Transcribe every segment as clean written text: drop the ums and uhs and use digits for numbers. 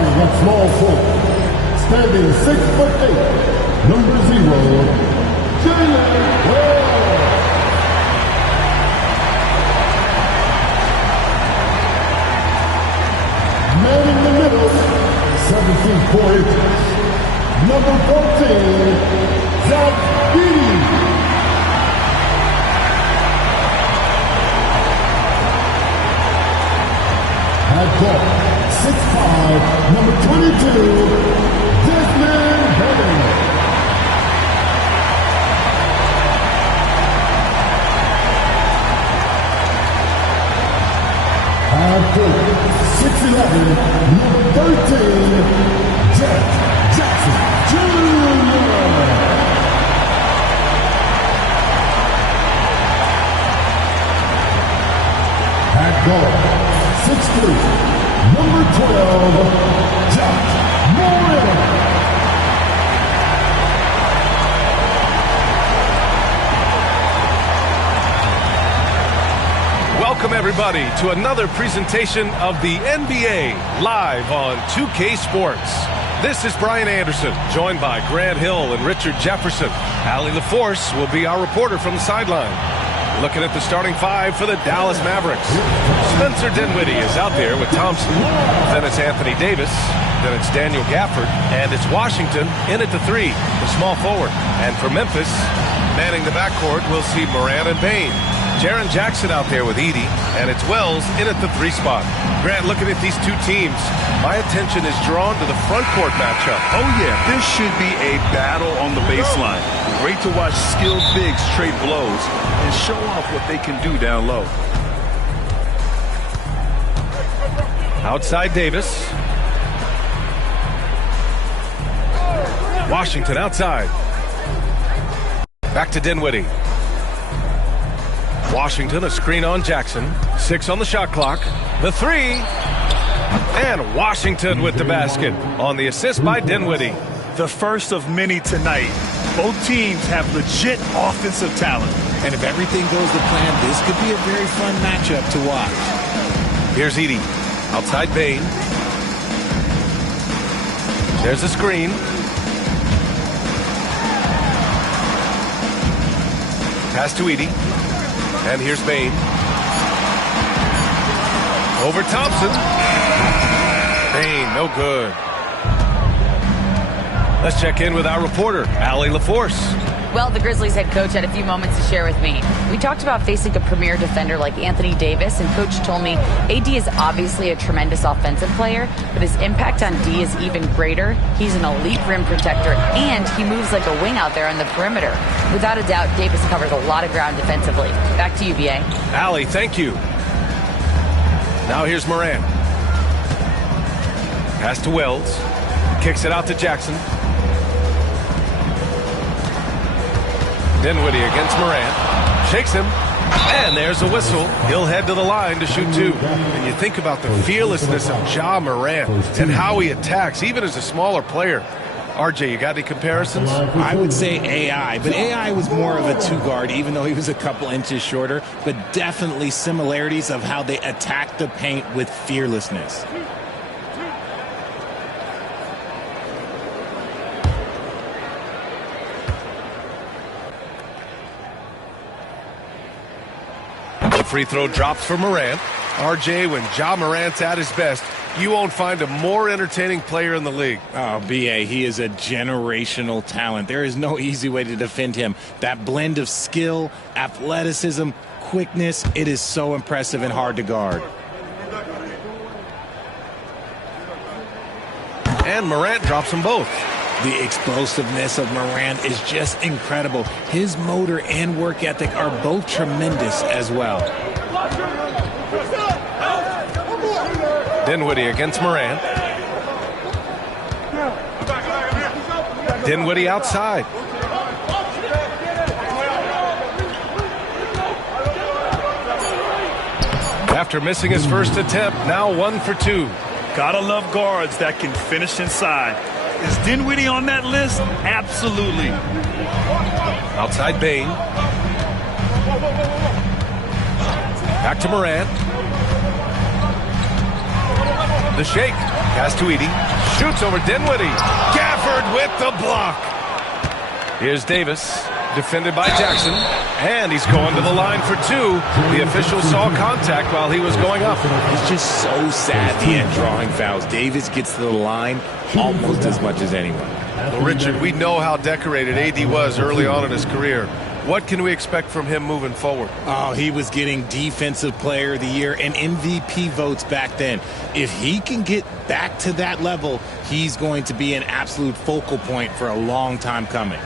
Starting at small forward, standing 6'8", number 0, Jalen Wells. Man in the middle, 7 feet 4 inches, number 14, Zach Beatty. At guard, 6'5", number 22, Desmond Bain. At forward, 6'11", number 13, Jeff Jackson Jr. At guard, 6'3", number 12, Josh Moreno. Welcome everybody to another presentation of the NBA live on 2K Sports. This is Brian Anderson, joined by Grant Hill and Richard Jefferson. Alli Leforce will be our reporter from the sideline. Looking at the starting five for the Dallas Mavericks. Spencer Dinwiddie is out there with Thompson. Then it's Anthony Davis. Then it's Daniel Gafford. And it's Washington in at the 3, the small forward. And for Memphis, manning the backcourt, we'll see Morant and Bain. Jaren Jackson out there with Edey. And it's Wells in at the 3 spot. Grant, looking at these two teams, my attention is drawn to the front court matchup. Oh, yeah, this should be a battle on the baseline. Great to watch skilled bigs trade blows and show off what they can do down low. Outside Davis. Washington outside. Back to Dinwiddie. Washington, a screen on Jackson. 6 on the shot clock. The 3. And Washington with the basket on the assist by Dinwiddie. The first of many tonight. Both teams have legit offensive talent. And if everything goes to plan, this could be a very fun matchup to watch. Here's Edey. Outside Bain. There's a screen. Pass to Edey. And here's Bain. Over Thompson. Bain, no good. Let's check in with our reporter, Alli Leforce. Well, the Grizzlies head coach had a few moments to share with me. We talked about facing a premier defender like Anthony Davis, and coach told me AD is obviously a tremendous offensive player, but his impact on D is even greater. He's an elite rim protector, and he moves like a wing out there on the perimeter. Without a doubt, Davis covers a lot of ground defensively. Back to you, BA. Alli, thank you. Now here's Morant. Pass to Wells. Kicks it out to Jackson. Dinwiddie against Morant. Shakes him. And there's a whistle. He'll head to the line to shoot 2. And you think about the fearlessness of Ja Morant and how he attacks, even as a smaller player. RJ, you got any comparisons? I would say AI, but AI was more of a 2-guard, even though he was a couple inches shorter, but definitely similarities of how they attack the paint with fearlessness. The free throw drops for Morant. RJ, when Ja Morant's at his best, you won't find a more entertaining player in the league. Oh, BA, he is a generational talent. There is no easy way to defend him. That blend of skill, athleticism, quickness, it is so impressive and hard to guard. And Morant drops them both. The explosiveness of Morant is just incredible. His motor and work ethic are both tremendous as well. Dinwiddie against Morant. Dinwiddie outside. After missing his first attempt, now 1 for 2. Gotta love guards that can finish inside. Is Dinwiddie on that list? Absolutely. Outside Bain. Back to Morant. The shake. Pass to Edey. Shoots over Dinwiddie. Gafford with the block. Here's Davis. Defended by Jackson. And he's going to the line for two. The official saw contact while he was going up. It's just so sad the end drawing fouls. Davis gets to the line almost as much as anyone. Well, Richard, we know how decorated AD was early on in his career. What can we expect from him moving forward? Oh, he was getting Defensive Player of the Year and MVP votes back then. If he can get back to that level, he's going to be an absolute focal point for a long time coming.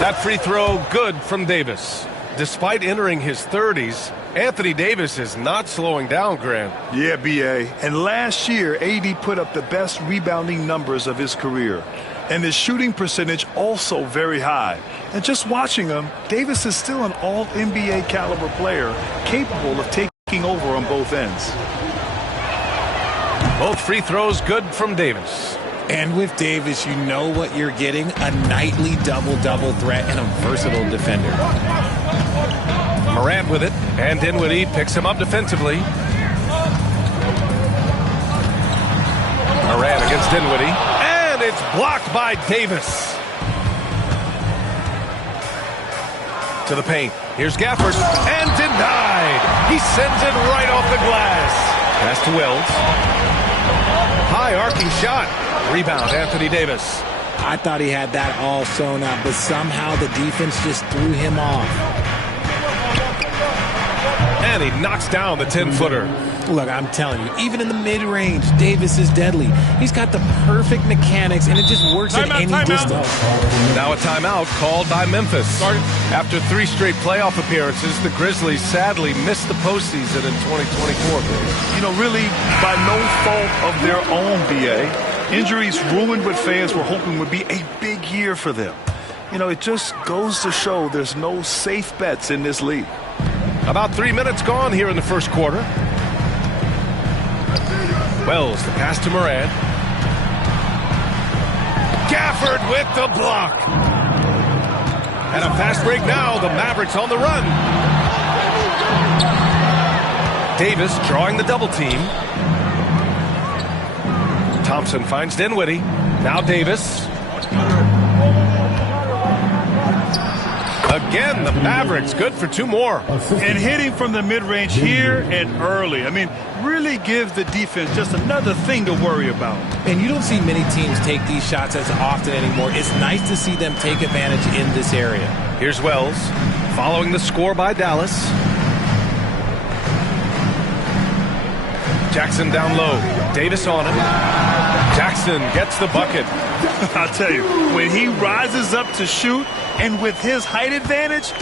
That free throw good from Davis. Despite entering his 30s, Anthony Davis is not slowing down, Grant. Yeah, B.A. And last year, AD put up the best rebounding numbers of his career. And his shooting percentage also very high. And just watching him, Davis is still an all-NBA caliber player, capable of taking over on both ends. Both free throws good from Davis. And with Davis, you know what you're getting, a nightly double-double threat and a versatile defender. Morant with it, and Dinwiddie picks him up defensively. Morant against Dinwiddie, and it's blocked by Davis. To the paint. Here's Gafford, and denied. He sends it right off the glass. Pass to Wells. High arcing shot. Rebound, Anthony Davis. I thought he had that all sewn up, but somehow the defense just threw him off. And he knocks down the 10-footer. Look, I'm telling you, even in the mid-range, Davis is deadly. He's got the perfect mechanics, and it just works at any distance. Now a timeout called by Memphis. After 3 straight playoff appearances, the Grizzlies sadly missed the postseason in 2024. You know, really, by no fault of their own, B.A. Injuries ruined what fans were hoping would be a big year for them. You know, it just goes to show there's no safe bets in this league. About 3 minutes gone here in the first quarter. Wells, the pass to Morant. Gafford with the block. And a fast break now. The Mavericks on the run. Davis drawing the double team. Thompson finds Dinwiddie. Now Davis. Again, the Mavericks good for 2 more. And hitting from the mid-range here and early. I mean, really gives the defense just another thing to worry about. And you don't see many teams take these shots as often anymore. It's nice to see them take advantage in this area. Here's Wells, following the score by Dallas. Jackson down low. Davis on him. Jackson gets the bucket. I'll tell you, when he rises up to shoot, and with his height advantage,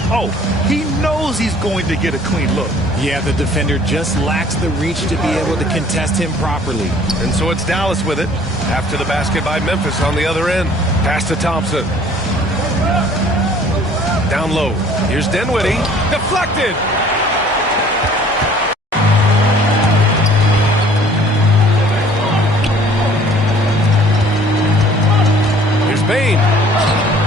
he knows he's going to get a clean look. Yeah, the defender just lacks the reach to be able to contest him properly. And so it's Dallas with it. After the basket by Memphis on the other end. Pass to Thompson. Down low. Here's Dinwiddie. Deflected. Here's Bain.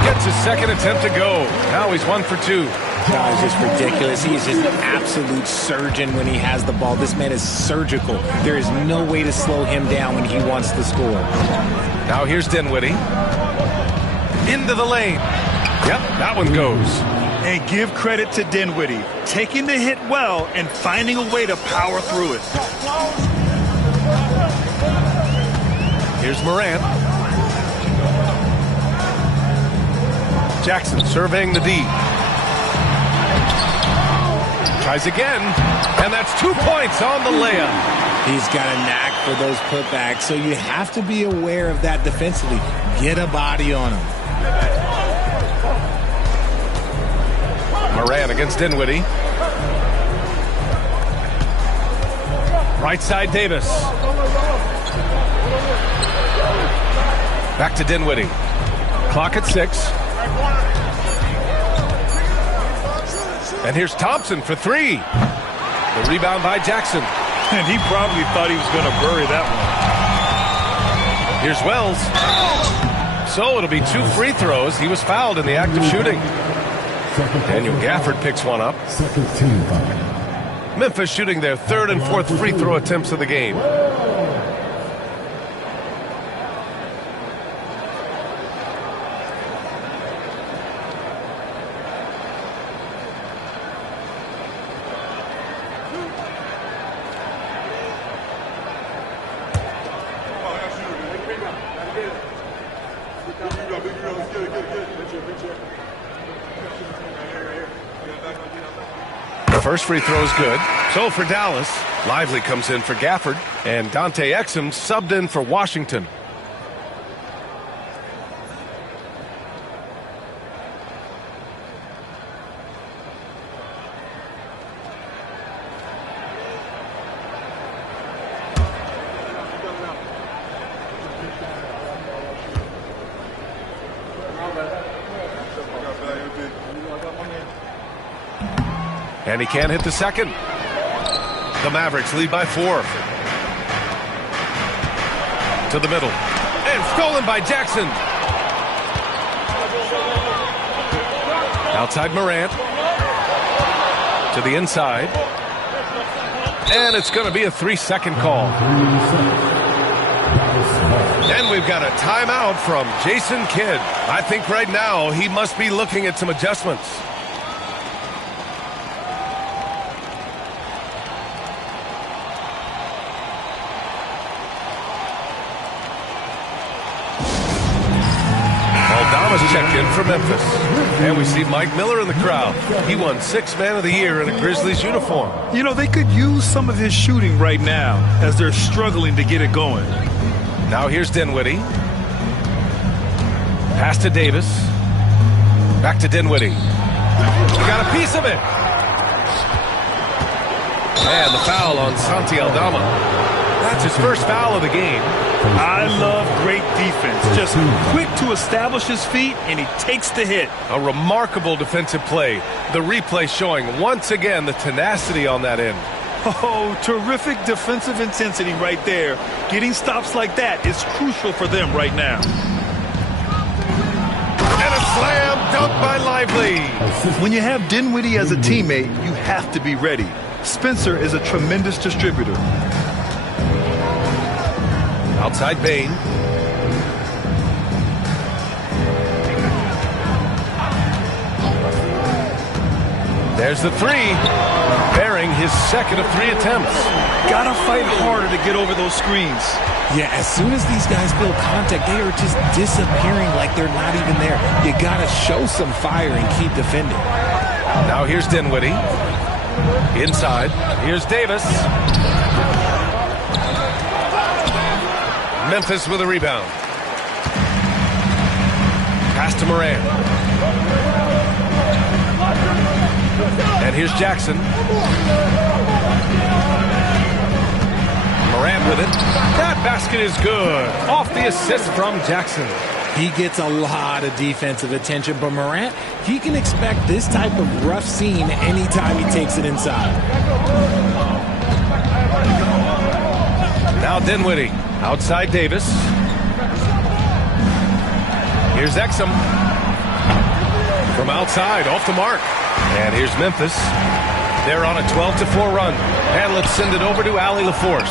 Gets his second attempt to go. Now he's 1 for 2. That is just ridiculous. He is just an absolute surgeon when he has the ball. This man is surgical. There is no way to slow him down when he wants to score. Now here's Dinwiddie. Into the lane. Yep, that one goes. And give credit to Dinwiddie, taking the hit well and finding a way to power through it. Here's Morant. Jackson surveying the D. Tries again, and that's 2 points on the layup. He's got a knack for those putbacks, so you have to be aware of that defensively. Get a body on him. Morant against Dinwiddie. Right side Davis. Back to Dinwiddie. Clock at 6. And here's Thompson for 3. The rebound by Jackson. And he probably thought he was going to bury that one. Here's Wells. So it'll be 2 free throws. He was fouled in the act of shooting. Daniel Gafford picks one up. Second team foul. Memphis shooting their 3rd and 4th free throw attempts of the game. First free throw is good. So for Dallas, Lively comes in for Gafford, and Dante Exum subbed in for Washington. And he can't hit the second. The Mavericks lead by 4. To the middle. And stolen by Jackson. Outside Morant. To the inside. And it's going to be a 3-second call. And we've got a timeout from Jason Kidd. I think right now he must be looking at some adjustments. Checked in for Memphis. And we see Mike Miller in the crowd. He won 6th Man of the Year in a Grizzlies uniform. You know, they could use some of his shooting right now as they're struggling to get it going. Now here's Dinwiddie. Pass to Davis. Back to Dinwiddie. Got a piece of it. And the foul on Santi Aldama. That's his first foul of the game. I love great defense. Just quick to establish his feet, and he takes the hit. A remarkable defensive play. The replay showing once again the tenacity on that end. Oh, terrific defensive intensity right there. Getting stops like that is crucial for them right now. And a slam dunk by Lively. When you have Dinwiddie as a teammate, you have to be ready. Spencer is a tremendous distributor. Outside Bane. There's the 3. Bearing his 2nd of 3 attempts. Gotta fight harder to get over those screens. Yeah, as soon as these guys feel contact, they are just disappearing like they're not even there. You gotta show some fire and keep defending. Now here's Dinwiddie. Inside. Here's Davis. Memphis with a rebound. Pass to Morant. And here's Jackson. Morant with it. That basket is good. Off the assist from Jackson. He gets a lot of defensive attention, but Morant, he can expect this type of rough scene anytime he takes it inside. Now Dinwiddie. Outside Davis. Here's Exum. From outside, off the mark. And here's Memphis. They're on a 12-4 run. And let's send it over to Alli Leforce.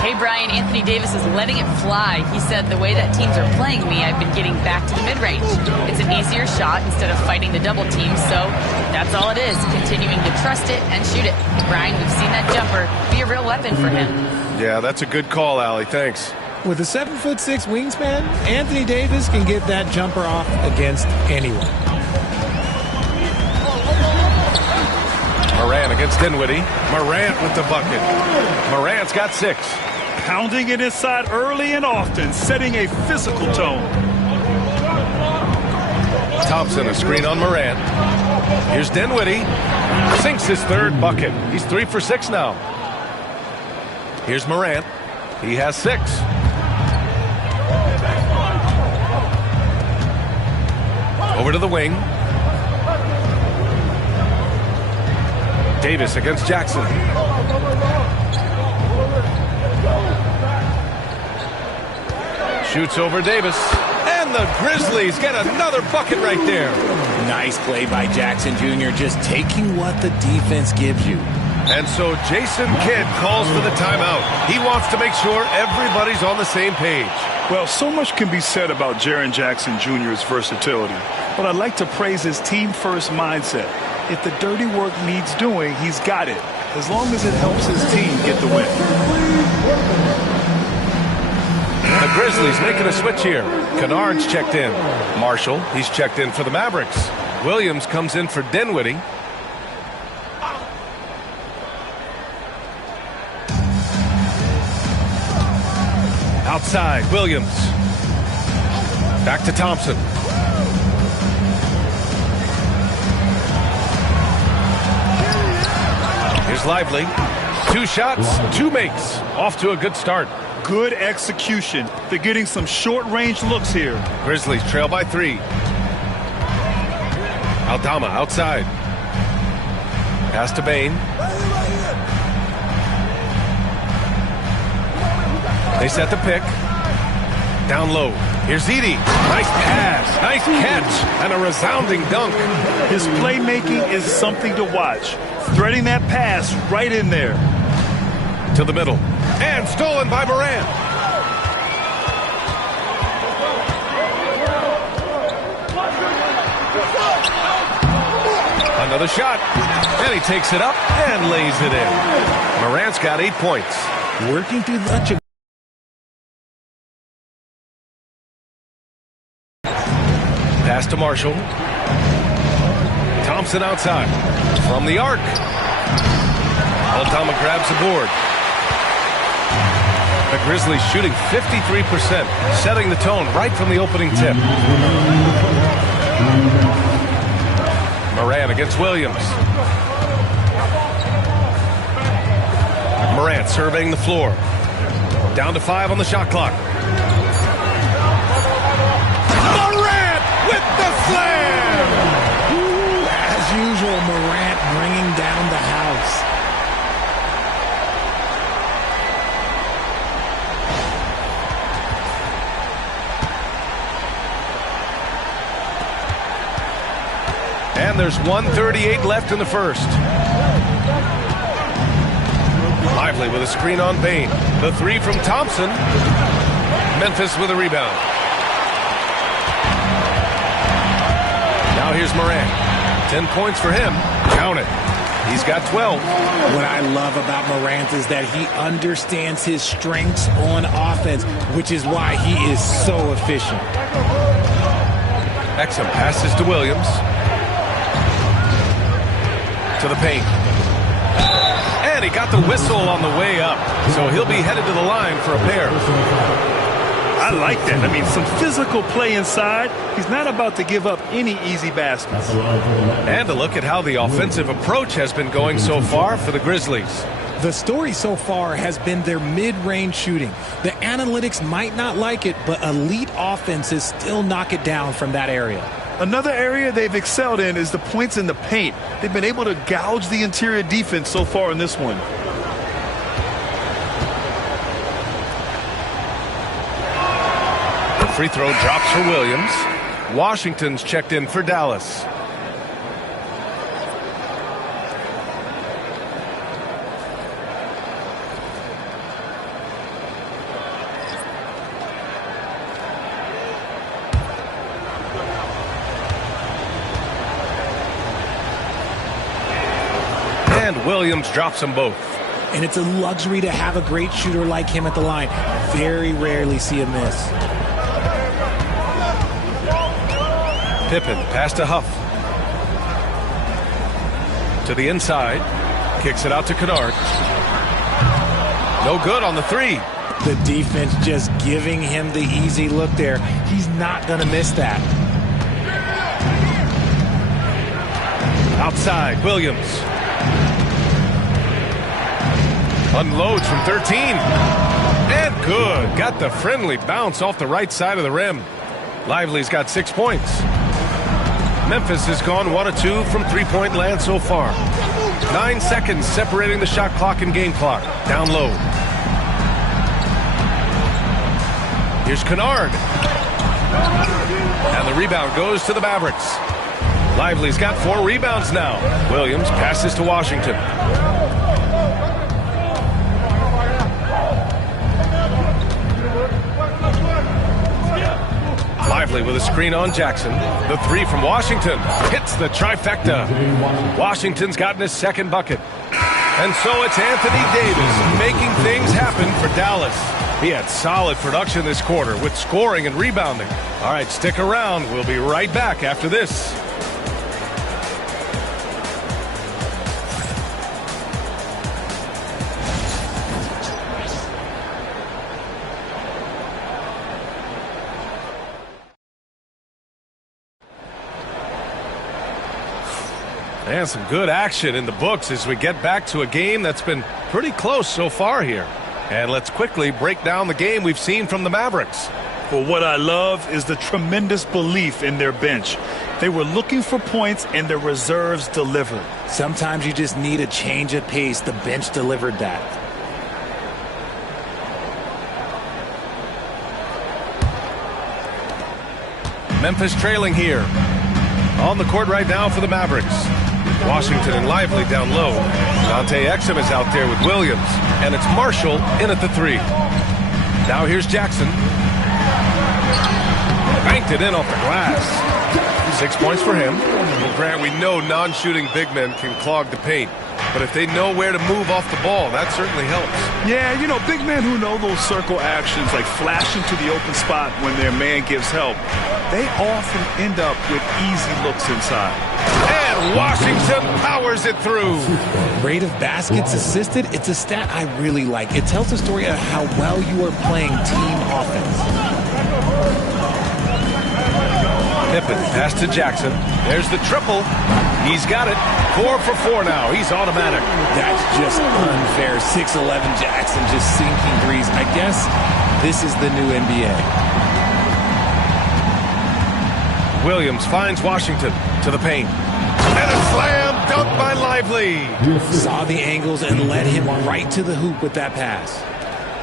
Hey, Brian, Anthony Davis is letting it fly. He said, the way that teams are playing me, I've been getting back to the mid-range. It's an easier shot instead of fighting the double team, so that's all it is, continuing to trust it and shoot it. Brian, we've seen that jumper be a real weapon for him. Yeah, that's a good call, Alli. Thanks. With a 7'6" wingspan, Anthony Davis can get that jumper off against anyone. Morant against Dinwiddie. Morant with the bucket. Morant's got 6. Pounding it inside early and often, setting a physical tone. Thompson, a screen on Morant. Here's Dinwiddie. Sinks his 3rd bucket. He's 3 for 6 now. Here's Morant. He has 6. Over to the wing. Davis against Jackson. Shoots over Davis. And And the Grizzlies get another bucket right there. Nice play by Jackson Jr., just taking what the defense gives you. And so Jason Kidd calls for the timeout. He wants to make sure everybody's on the same page. Well, so much can be said about Jaren Jackson Jr.'s versatility, but I'd like to praise his team-first mindset. If the dirty work needs doing, he's got it, as long as it helps his team get the win. The Grizzlies making a switch here. Kennard's checked in. Marshall, he's checked in for the Mavericks. Williams comes in for Dinwiddie. Outside, Williams. Back to Thompson. Here's Lively. 2 shots, 2 makes. Off to a good start. Good execution. They're getting some short-range looks here. Grizzlies trail by 3. Aldama outside. Pass to Bane. They set the pick. Down low. Here's Edey. Nice pass. Nice catch. And a resounding dunk. His playmaking is something to watch. Threading that pass right in there. To the middle. And stolen by Morant. Another shot. And he takes it up and lays it in. Morant's got 8 points. Working through the... Pass to Marshall. Thompson outside. From the arc. Aldama grabs the board. The Grizzlies shooting 53%, setting the tone right from the opening tip. Morant against Williams. Morant surveying the floor. Down to 5 on the shot clock. Morant with the slam! Ooh, as usual, Morant bringing down the house. And there's 1:38 left in the first. Lively with a screen on Bane. The 3 from Thompson. Memphis with a rebound. Now here's Morant. 10 points for him. Count it. He's got 12. What I love about Morant is that he understands his strengths on offense, which is why he is so efficient. Exum passes to Williams. To the paint. And he got the whistle on the way up. So he'll be headed to the line for a pair. I like that. I mean, some physical play inside. He's not about to give up any easy baskets. And a look at how the offensive approach has been going so far for the Grizzlies. The story so far has been their mid-range shooting. The analytics might not like it, but elite offenses still knock it down from that area. Another area they've excelled in is the points in the paint. They've been able to gouge the interior defense so far in this one. The free throw drops for Williams. Washington's checked in for Dallas. And Williams drops them both. And it's a luxury to have a great shooter like him at the line. Very rarely see a miss. Pippen, pass to Huff. To the inside. Kicks it out to Kennard. No good on the 3. The defense just giving him the easy look there. He's not going to miss that. Outside, Williams. Unloads from 13. And good. Got the friendly bounce off the right side of the rim. Lively's got 6 points. Memphis has gone 1 of 2 from three-point land so far. 9 seconds separating the shot clock and game clock. Down low. Here's Kennard. And the rebound goes to the Mavericks. Lively's got 4 rebounds now. Williams passes to Washington. Lively with a screen on Jackson. The 3 from Washington hits the trifecta. Washington's gotten his second bucket. And so it's Anthony Davis making things happen for Dallas. He had solid production this quarter with scoring and rebounding. All right, stick around. We'll be right back after this. And some good action in the books as we get back to a game that's been pretty close so far here. And let's quickly break down the game we've seen from the Mavericks. Well, what I love is the tremendous belief in their bench. They were looking for points, and their reserves delivered. Sometimes you just need a change of pace. The bench delivered that. Memphis trailing here. On the court right now for the Mavericks. Washington and Lively down low. Dante Exum is out there with Williams. And it's Marshall in at the 3. Now here's Jackson. Banked it in off the glass. 6 points for him. Well, Grant, we know non-shooting big men can clog the paint. But if they know where to move off the ball, that certainly helps. Yeah, you know, big men who know those circle actions, like flashing to the open spot when their man gives help, they often end up with easy looks inside. And Washington powers it through. Rate of baskets assisted, it's a stat I really like. It tells the story of how well you are playing team offense. Pippen pass to Jackson. There's the triple. He's got it. 4 for 4 now. He's automatic. That's just unfair. 6'11" Jackson just sinking threes. I guess this is the new NBA. Williams finds Washington to the paint. And a slam dunk by Lively. Saw the angles and led him right to the hoop with that pass.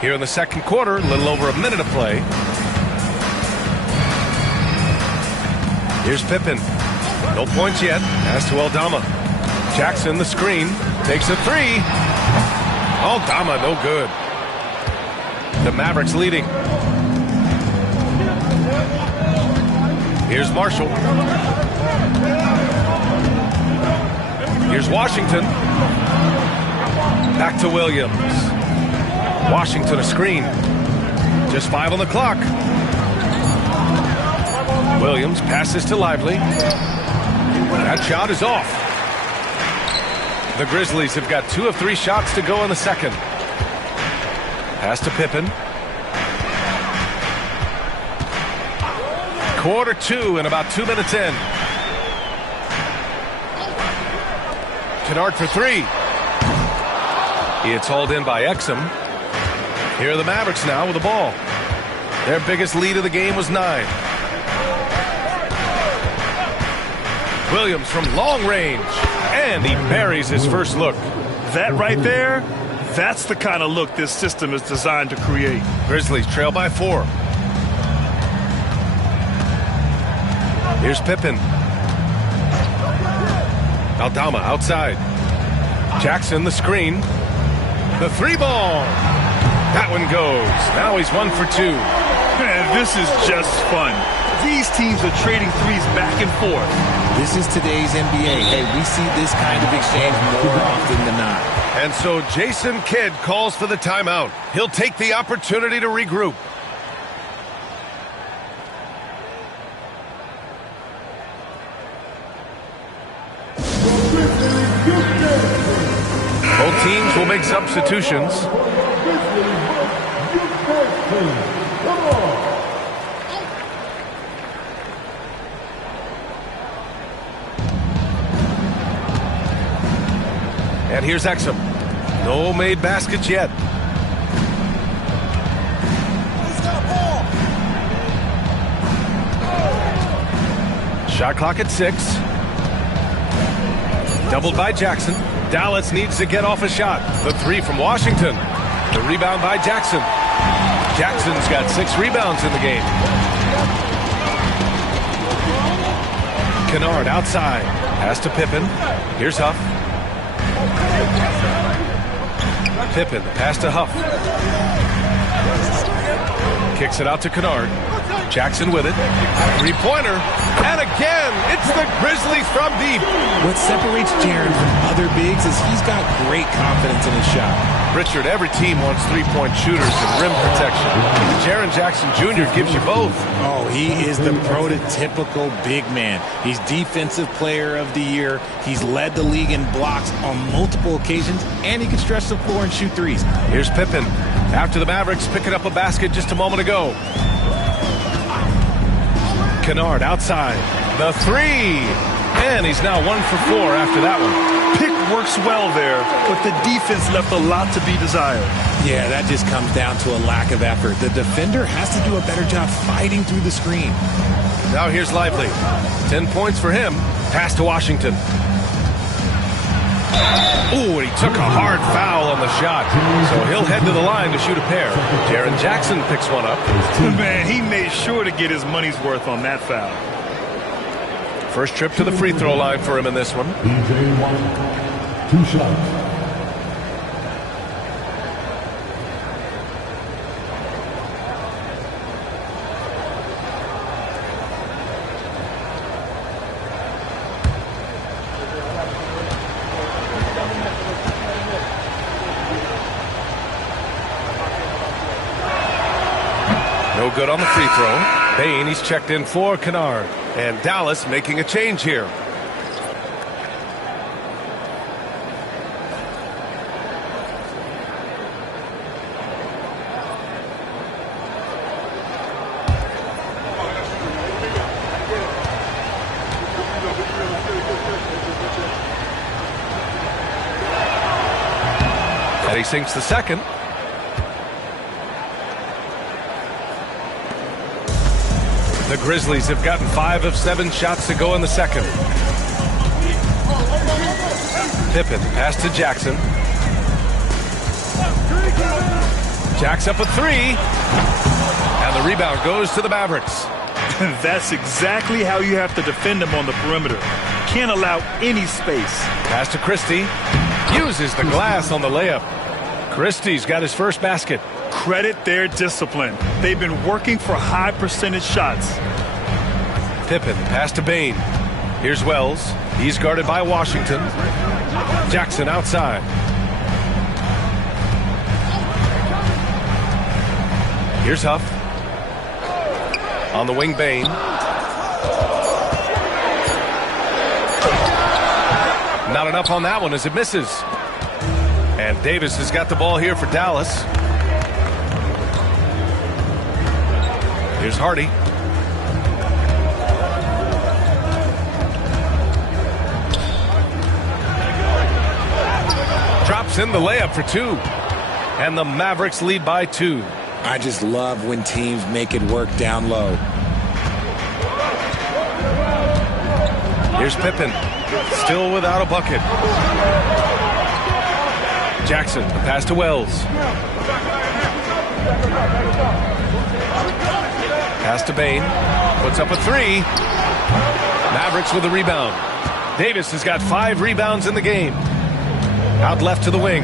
Here in the second quarter, a little over a minute of play. Here's Pippen. No points yet. Pass to Aldama. Jackson, the screen. Takes a 3. Aldama, no good. The Mavericks leading. Here's Marshall. Here's Washington. Back to Williams. Washington a screen. Just 5 on the clock. Williams passes to Lively. That shot is off. The Grizzlies have got 2 of 3 shots to go in the second. Pass to Pippen. Quarter 2 and about 2 minutes in. Kennard for 3. It's hauled in by Exum. Here are the Mavericks now with the ball. Their biggest lead of the game was 9. Williams from long range, and he buries his first look. That right there, that's the kind of look this system is designed to create. Grizzlies trail by 4. Here's Pippen. Aldama outside. Jackson the screen. The 3 ball. That one goes. Now he's 1 for 2. Man, this is just fun. These teams are trading threes back and forth. This is today's NBA. Hey, we see this kind of exchange more often than not. And so Jason Kidd calls for the timeout. He'll take the opportunity to regroup. Both teams will make substitutions. And here's Exum. No made baskets yet. Shot clock at 6. Doubled by Jackson. Dallas needs to get off a shot. The 3 from Washington. The rebound by Jackson. Jackson's got 6 rebounds in the game. Kennard outside. Pass to Pippen. Here's Huff. Pippen, pass to Huff. Kicks it out to Kennard. Jackson with it. Three-pointer. And again, it's the Grizzlies from deep. What separates Jaren from other bigs is he's got great confidence in his shot. Richard, every team wants three-point shooters and rim protection. Jaren Jackson Jr. gives you both. Oh, he is the prototypical big man. He's Defensive Player of the Year. He's led the league in blocks on multiple occasions, and he can stretch the floor and shoot threes. Here's Pippen. After the Mavericks picking up a basket just a moment ago. Kennard outside. The three. And he's now 1 for 4 after that one. Pick works well there, but the defense left a lot to be desired. Yeah, that just comes down to a lack of effort. The defender has to do a better job fighting through the screen. Now here's Lively. 10 points for him. Pass to Washington. Ooh, and he took a hard foul on the shot. So he'll head to the line to shoot a pair. Jaren Jackson picks one up. Man, he made sure to get his money's worth on that foul. First trip to the free throw line for him in this one. DJ1, 2 shots. No good on the free throw. Bain, he's checked in for Kennard. And Dallas making a change here. And he sinks the second. The Grizzlies have gotten 5 of 7 shots to go in the second. Pippen, pass to Jackson. Jacks up a 3. And the rebound goes to the Mavericks. That's exactly how you have to defend him on the perimeter. Can't allow any space. Pass to Christie. Uses the glass on the layup. Christie's got his first basket. Credit their discipline. They've been working for high percentage shots. Pippen, pass to Bain. Here's Wells. He's guarded by Washington. Jackson outside. Here's Huff. On the wing, Bain. Not enough on that one as it misses. And Davis has got the ball here for Dallas. Here's Hardy. Drops in the layup for 2. And the Mavericks lead by 2. I just love when teams make it work down low. Here's Pippen. Still without a bucket. Jackson, the pass to Wells. Pass to Bain. Puts up a 3. Mavericks with a rebound. Davis has got 5 rebounds in the game. Out left to the wing.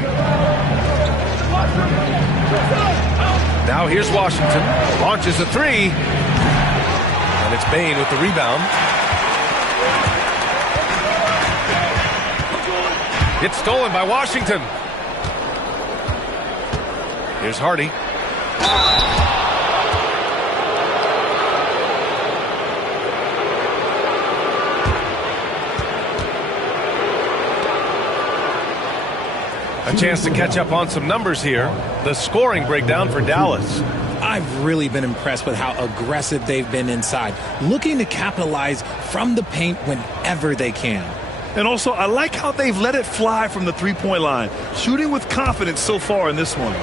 Now here's Washington. Launches a 3. And it's Bain with the rebound. It's stolen by Washington. Here's Hardy. A chance to catch up on some numbers here. The scoring breakdown for Dallas. I've really been impressed with how aggressive they've been inside, looking to capitalize from the paint whenever they can. And also, I like how they've let it fly from the three-point line, shooting with confidence so far in this one.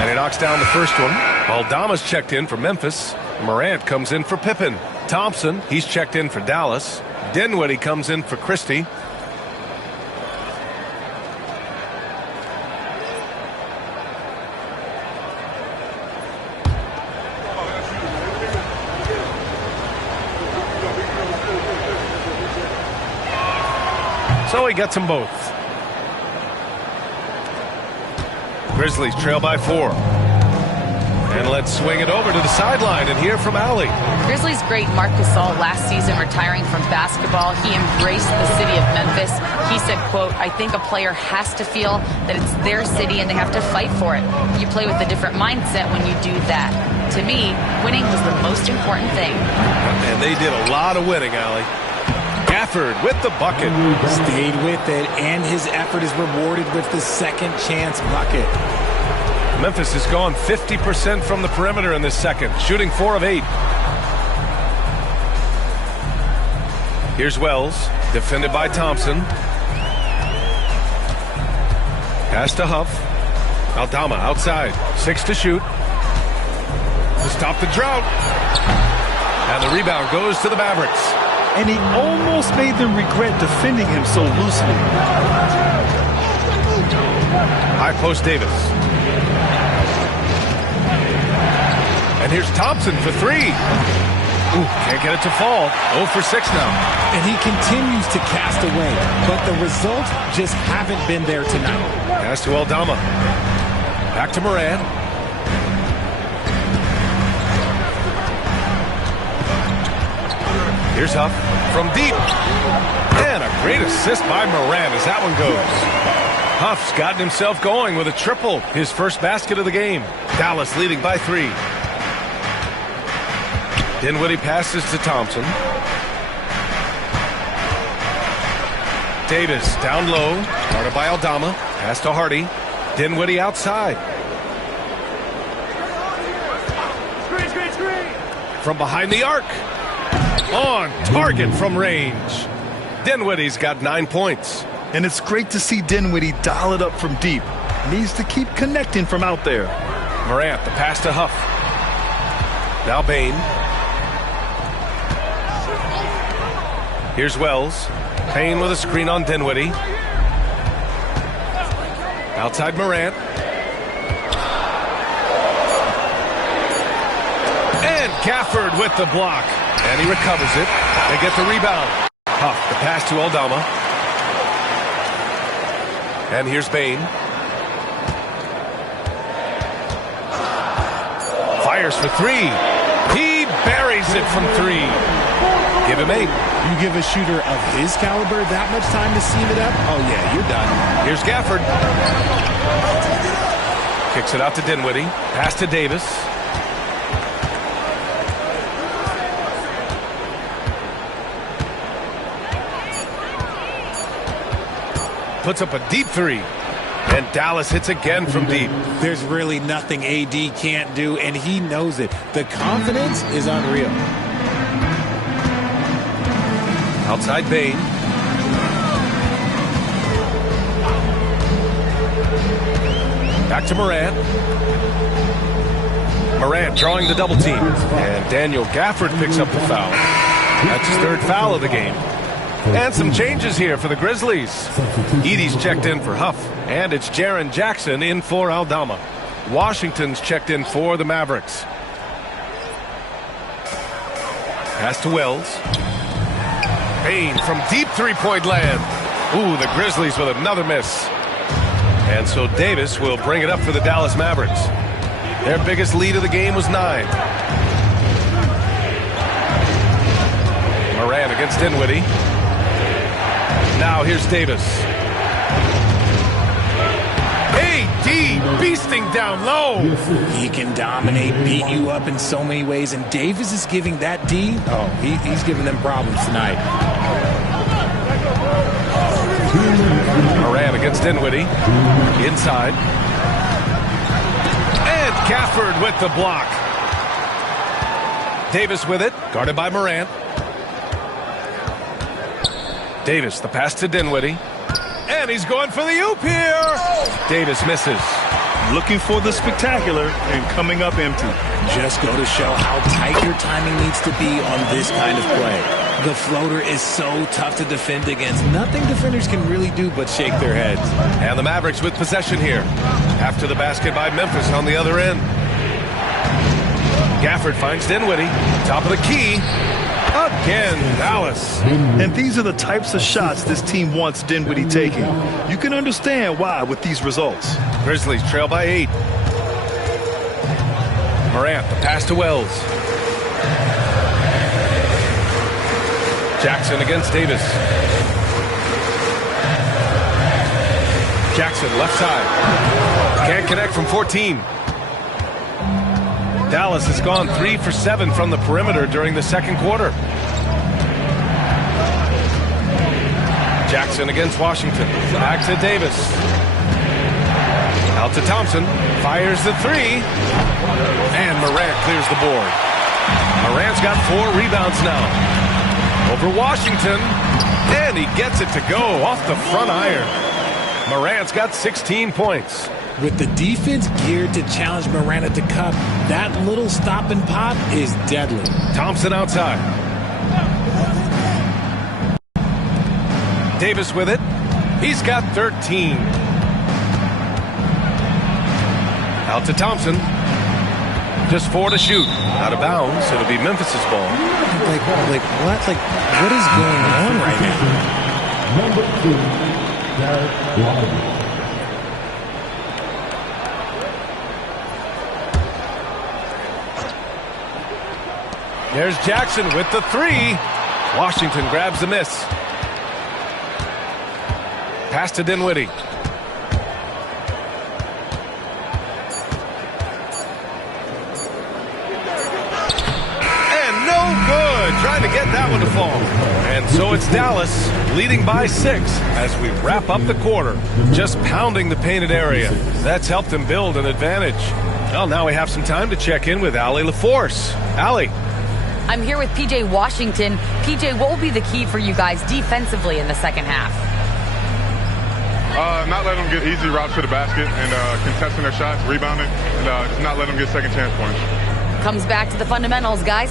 And he knocks down the first one. Aldama's checked in for Memphis. Morant comes in for Pippen. Thompson, he's checked in for Dallas. Dinwiddie comes in for Christie. So he gets them both. Grizzlies trail by 4. And let's swing it over to the sideline and hear from Alli. Grizzlies great Marc Gasol last season retiring from basketball. He embraced the city of Memphis. He said, quote, "I think a player has to feel that it's their city and they have to fight for it. You play with a different mindset when you do that. To me, winning was the most important thing." And they did a lot of winning, Alli. Gafford with the bucket. Stayed with it, and his effort is rewarded with the second chance bucket. Memphis has gone 50% from the perimeter in this second, shooting 4 of 8. Here's Wells, defended by Thompson. Pass to Huff. Aldama outside, 6 to shoot. To stop the drought. And the rebound goes to the Mavericks. And he almost made them regret defending him so loosely. High post Davis. And here's Thompson for 3. Ooh, can't get it to fall. 0 for 6 now. And he continues to cast away, but the results just haven't been there tonight. Pass to Aldama. Back to Moran. Here's Huff from deep. And a great assist by Moran as that one goes. Huff's gotten himself going with a triple, his first basket of the game. Dallas leading by 3. Dinwiddie passes to Thompson. Davis down low, guarded by Aldama. Pass to Hardy. Dinwiddie outside. From behind the arc. On target from range. Dinwiddie's got 9 points. And it's great to see Dinwiddie dial it up from deep. Needs to keep connecting from out there. Morant, the pass to Huff. Now Bain. Here's Wells. Payne with a screen on Dinwiddie. Outside Morant. And Gafford with the block. And he recovers it. They get the rebound. Huff, the pass to Aldama. And here's Bain. Fires for 3. He buries it from 3. Give him 8. You give a shooter of his caliber that much time to seam it up? Oh, yeah, you're done. Here's Gafford. Kicks it out to Dinwiddie. Pass to Davis. Puts up a deep 3. And Dallas hits again from deep. There's really nothing AD can't do, and he knows it. The confidence is unreal. Outside Bain. Back to Morant. Morant drawing the double team. And Daniel Gafford picks up the foul. That's his 3rd foul of the game. And some changes here for the Grizzlies. Edie's checked in for Huff. And it's Jaren Jackson in for Aldama. Washington's checked in for the Mavericks. Pass to Wells. Bain from deep 3-point land. Ooh, the Grizzlies with another miss. And so Davis will bring it up for the Dallas Mavericks. Their biggest lead of the game was 9. Moran against Dinwiddie. Now here's Davis. AD beasting down low. He can dominate, beat you up in so many ways, and Davis is giving that D. Oh, he's giving them problems tonight. Moran against Dinwiddie. Inside. And Gafford with the block. Davis with it, guarded by Moran. Davis, the pass to Dinwiddie. And he's going for the oop here. Davis misses. Looking for the spectacular and coming up empty. Just go to show how tight your timing needs to be on this kind of play. The floater is so tough to defend against. Nothing defenders can really do but shake their heads. And the Mavericks with possession here. After the basket by Memphis on the other end. Gafford finds Dinwiddie. Top of the key. Again, Dallas. And these are the types of shots this team wants Dinwiddie taking. You can understand why with these results. Grizzlies trail by 8. Morant, the pass to Wells. Jackson against Davis. Jackson, left side. Can't connect from 14. Dallas has gone 3 for 7 from the perimeter during the second quarter. Jackson against Washington. Back to Davis. Out to Thompson. Fires the 3. And Morant clears the board. Morant's got 4 rebounds now. Over Washington. And he gets it to go off the front iron. Morant's got 16 points. With the defense geared to challenge Morant at the cup, that little stop and pop is deadly. Thompson outside. Davis with it. He's got 13. Out to Thompson. Just 4 to shoot. Out of bounds. It'll be Memphis's ball. What is going on right now? Number 2, Derek White. There's Jackson with the 3. Washington grabs the miss. Pass to Dinwiddie. And no good. Trying to get that one to fall. And so it's Dallas leading by 6 as we wrap up the quarter. Just pounding the painted area. That's helped them build an advantage. Well, now we have some time to check in with Alli Leforce. Alli. I'm here with PJ Washington. PJ, what will be the key for you guys defensively in the second half? Not letting them get easy routes to the basket and contesting their shots, rebounding, and just not letting them get second chance points. Comes back to the fundamentals, guys.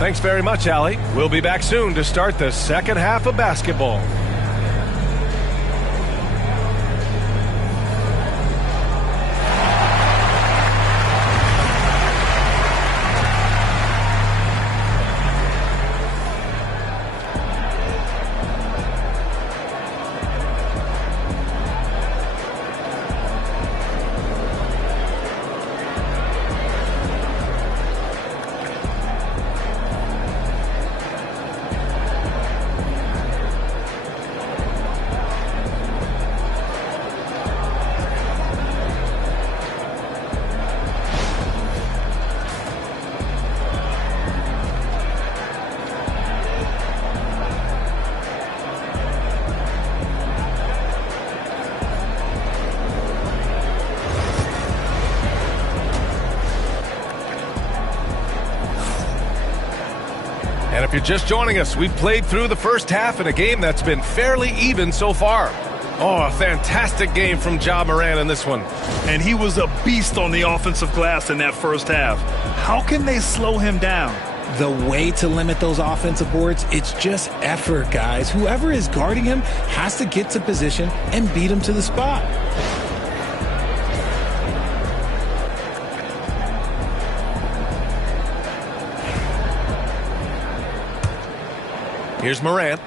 Thanks very much, Alli. We'll be back soon to start the second half of basketball. And if you're just joining us, we've played through the first half in a game that's been fairly even so far. Oh, a fantastic game from Ja Morant in this one. And he was a beast on the offensive glass in that first half. How can they slow him down? The way to limit those offensive boards, it's just effort, guys. Whoever is guarding him has to get to position and beat him to the spot. Here's Morant.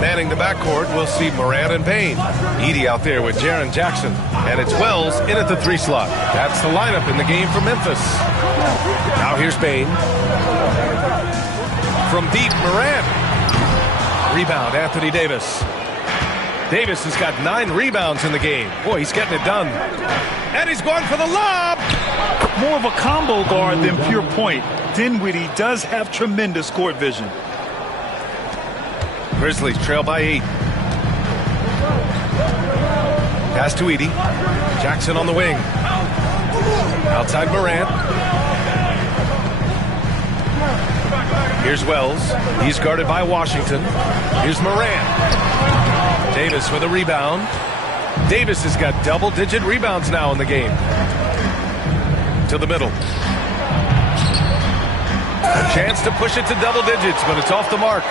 Manning the backcourt, we'll see Morant and Payne. Edey out there with Jaren Jackson. And it's Wells in at the 3 slot. That's the lineup in the game for Memphis. Now here's Payne. From deep, Morant. Rebound, Anthony Davis. Davis has got 9 rebounds in the game. Boy, he's getting it done. And he's going for the lob. More of a combo guard than pure point. Dinwiddie does have tremendous court vision. Grizzlies trail by 8. Pass to Edey. Jackson on the wing. Outside Morant. Here's Wells. He's guarded by Washington. Here's Morant. Davis with a rebound. Davis has got double-digit rebounds now in the game. To the middle. A chance to push it to double digits, but it's off the mark.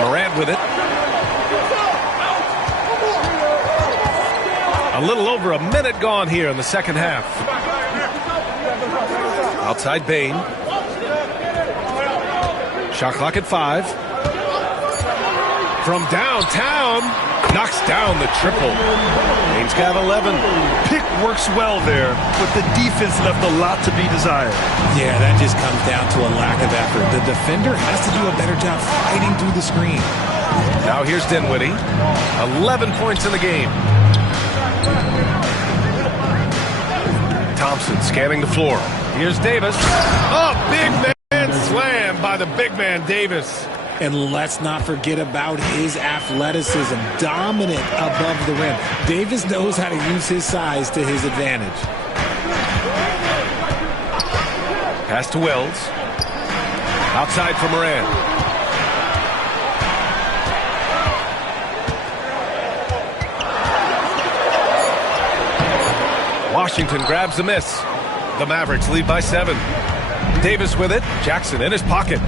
Morant with it. A little over a minute gone here in the second half. Outside Bain. Shot clock at 5. From downtown, knocks down the triple. Bain's got 11. Pick works well there, but the defense left a lot to be desired. Yeah, that just comes down to a lack of effort. The defender has to do a better job fighting through the screen. Now here's Dinwiddie. 11 points in the game. Thompson scanning the floor. Here's Davis. Oh, big man slam by the big man Davis. And let's not forget about his athleticism. Dominant above the rim. Davis knows how to use his size to his advantage. Pass to Wells. Outside for Moran. Washington grabs the miss. The Mavericks lead by 7. Davis with it. Jackson in his pocket.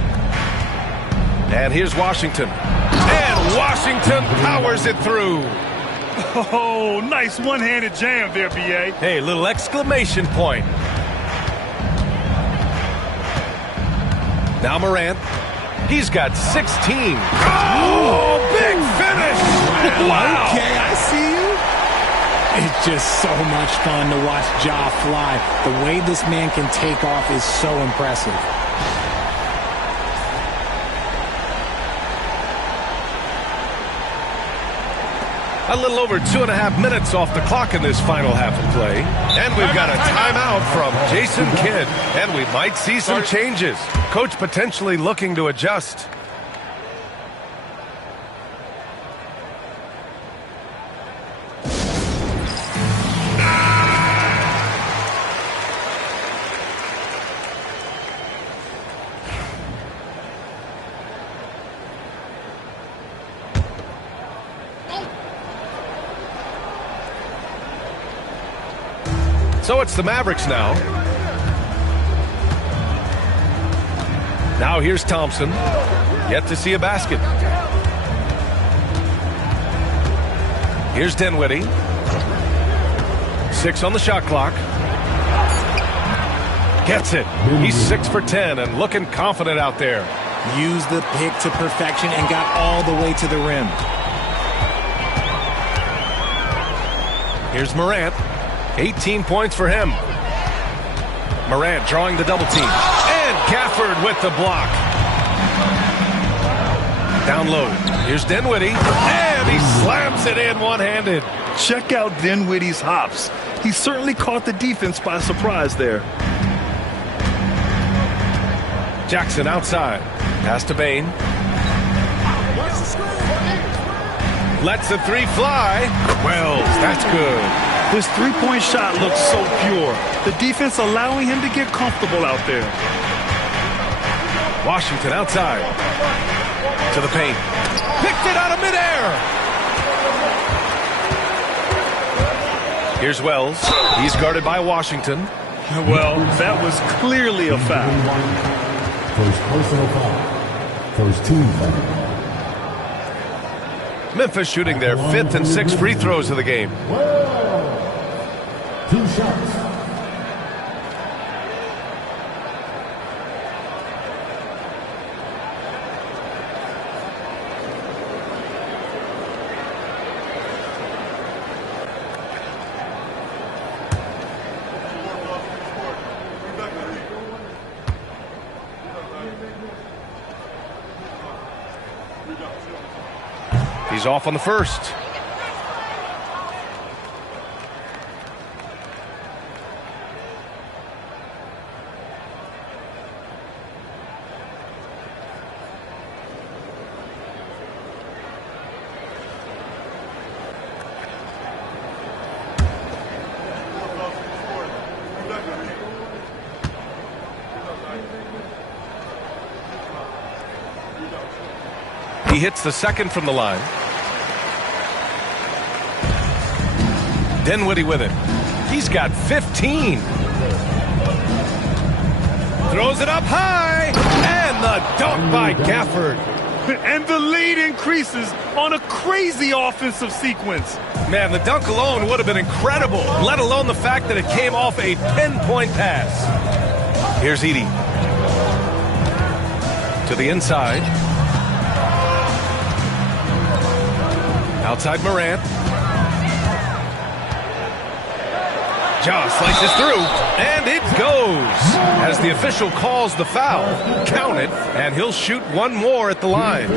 And here's Washington. And Washington powers it through. Oh, nice one-handed jam there, B.A. Hey, little exclamation point. Now Morant. He's got 16. Oh, big finish. Wow. Okay, I see you. It's just so much fun to watch Ja fly. The way this man can take off is so impressive. A little over 2.5 minutes off the clock in this final half of play. And we've got a timeout from Jason Kidd. And we might see some changes. Coach potentially looking to adjust. So it's the Mavericks now. Now here's Thompson. Yet to see a basket. Here's Dinwiddie. 6 on the shot clock. Gets it. He's 6 for 10 and looking confident out there. Used the pick to perfection and got all the way to the rim. Here's Morant. 18 points for him. Morant drawing the double team. And Gafford with the block. Down low. Here's Dinwiddie. And he slams it in one-handed. Check out Dinwiddie's hops. He certainly caught the defense by surprise there. Jackson outside. Pass to Bain. Lets the 3 fly. Wells, that's good. This three-point shot looks so pure. The defense allowing him to get comfortable out there. Washington outside. To the paint. Picked it out of midair. Here's Wells. He's guarded by Washington. Well, that was clearly a foul. First personal foul. First team foul. Memphis shooting their 5th and 6th free throws of the game. 2 shots. He's off on the first. He hits the second from the line. Dinwiddie with it. He's got 15. Throws it up high. And the dunk by Gafford. And the lead increases on a crazy offensive sequence. Man, the dunk alone would have been incredible, let alone the fact that it came off a pinpoint pass. Here's Edie. To the inside. Outside Morant. Ja slices through, and it goes. As the official calls the foul, count it, and he'll shoot one more at the line.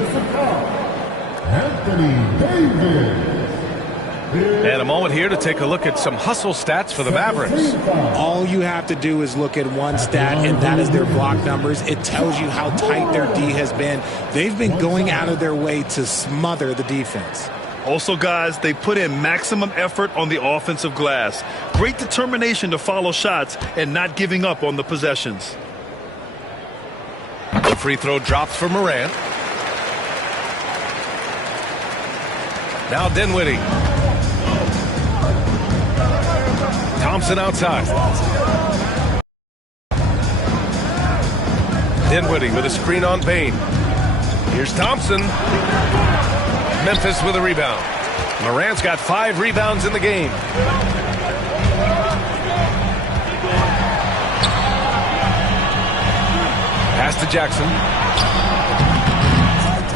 Anthony Davis. And a moment here to take a look at some hustle stats for the Mavericks. All you have to do is look at one stat, and that is their block numbers. It tells you how tight their D has been. They've been going out of their way to smother the defense. Also, guys, they put in maximum effort on the offensive glass. Great determination to follow shots and not giving up on the possessions. The free throw drops for Morant. Now Dinwiddie. Thompson outside. Dinwiddie with a screen on Bain. Here's Thompson. Memphis with a rebound. Morant's got 5 rebounds in the game. Pass to Jackson.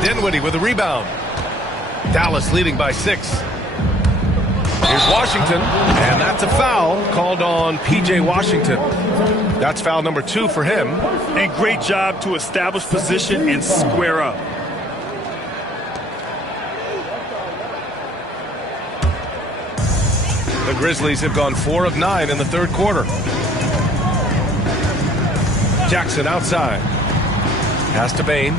Dinwiddie with a rebound. Dallas leading by 6. Here's Washington, and that's a foul called on P.J. Washington. That's foul number 2 for him. And great job to establish position and square up. The Grizzlies have gone 4 of 9 in the third quarter. Jackson outside. Pass to Bain.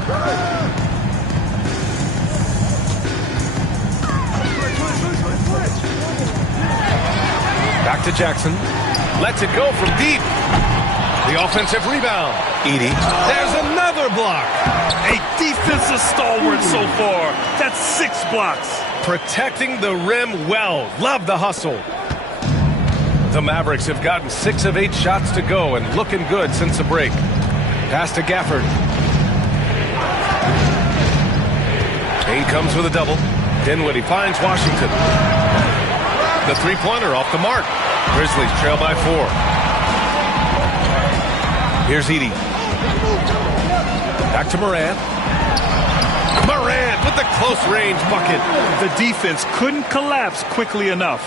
Back to Jackson. Lets it go from deep. The offensive rebound. Edie. There's another block. A defensive stalwart so far. That's 6 blocks. Protecting the rim well. Love the hustle. The Mavericks have gotten 6 of 8 shots to go and looking good since the break. Pass to Gafford. Bain comes with a double. Dinwiddie finds Washington. The three-pointer off the mark. Grizzlies trail by 4. Here's Edie. Back to Morant. Morant with the close-range bucket. The defense couldn't collapse quickly enough.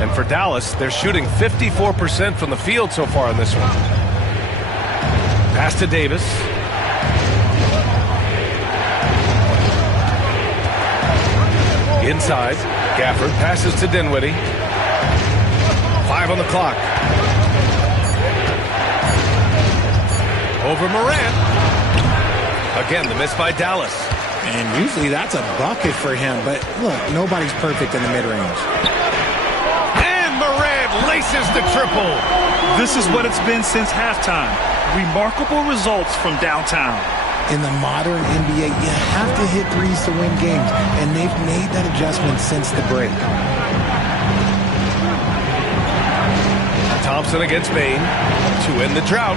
And for Dallas, they're shooting 54% from the field so far in this one. Pass to Davis. Inside, Gafford passes to Dinwiddie. 5 on the clock. Over Morant. Again, the miss by Dallas. And usually that's a bucket for him, but look, nobody's perfect in the mid-range. And Morant laces the triple. This is what it's been since halftime. Remarkable results from downtown. In the modern NBA, you have to hit threes to win games, and they've made that adjustment since the break. Thompson against Bain to end the drought,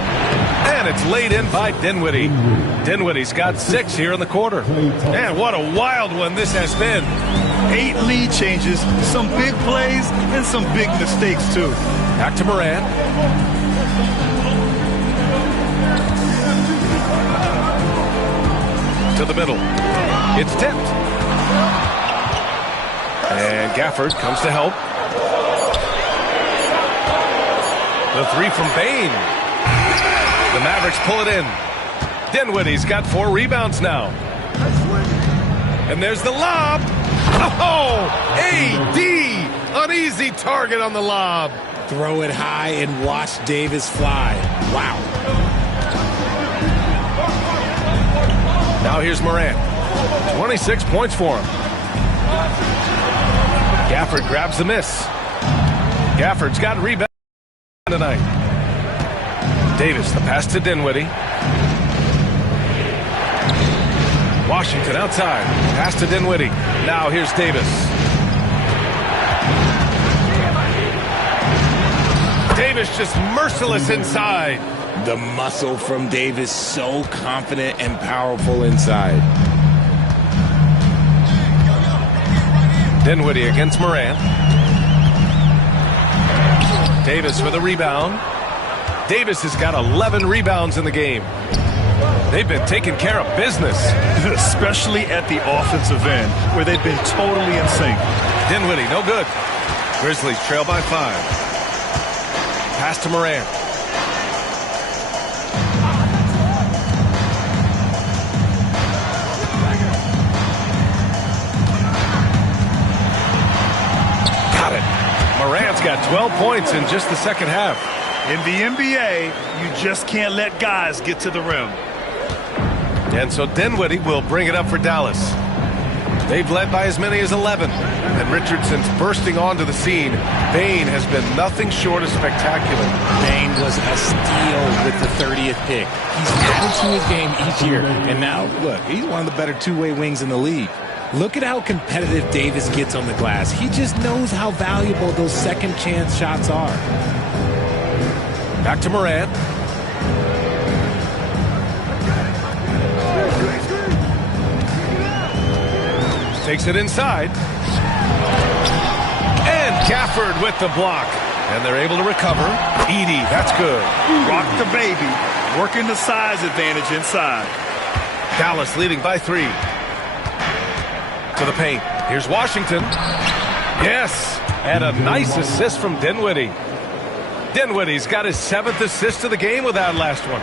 and it's laid in by Dinwiddie. Dinwiddie's got 6 here in the quarter. Man, what a wild one this has been. 8 lead changes, some big plays, and some big mistakes, too. Back to Morant. To the middle. It's tipped. And Gafford comes to help. The 3 from Bain. The Mavericks pull it in. Dinwiddie's got 4 rebounds now. And there's the lob. Oh, AD. An easy target on the lob. Throw it high and watch Davis fly. Wow. Now here's Morant. 26 points for him. Gafford grabs the miss. Gafford's got a rebound tonight. Davis, the pass to Dinwiddie. Washington outside. Pass to Dinwiddie. Now here's Davis. Davis just merciless inside. The muscle from Davis, so confident and powerful inside. Dinwiddie against Morant. Davis with a rebound. Davis has got 11 rebounds in the game. They've been taking care of business. Especially at the offensive end, where they've been totally in sync. Dinwiddie, no good. Grizzlies trail by 5. Pass to Morant. Got it. Morant's got 12 points in just the second half. In the NBA, you just can't let guys get to the rim. And so Dinwiddie will bring it up for Dallas. They've led by as many as 11. And Richardson's bursting onto the scene. Bane has been nothing short of spectacular. Bane was a steal with the 30th pick. He's added to his game each year. And now, look, he's one of the better two-way wings in the league. Look at how competitive Davis gets on the glass. He just knows how valuable those second chance shots are. Back to Morant. Takes it inside. And Gafford with the block. And they're able to recover. Edey, that's good. Rock the baby. Working the size advantage inside. Dallas leading by 3. To the paint. Here's Washington. Yes. And a nice assist from Dinwiddie. Dinwiddie's got his 7th assist of the game with that last one.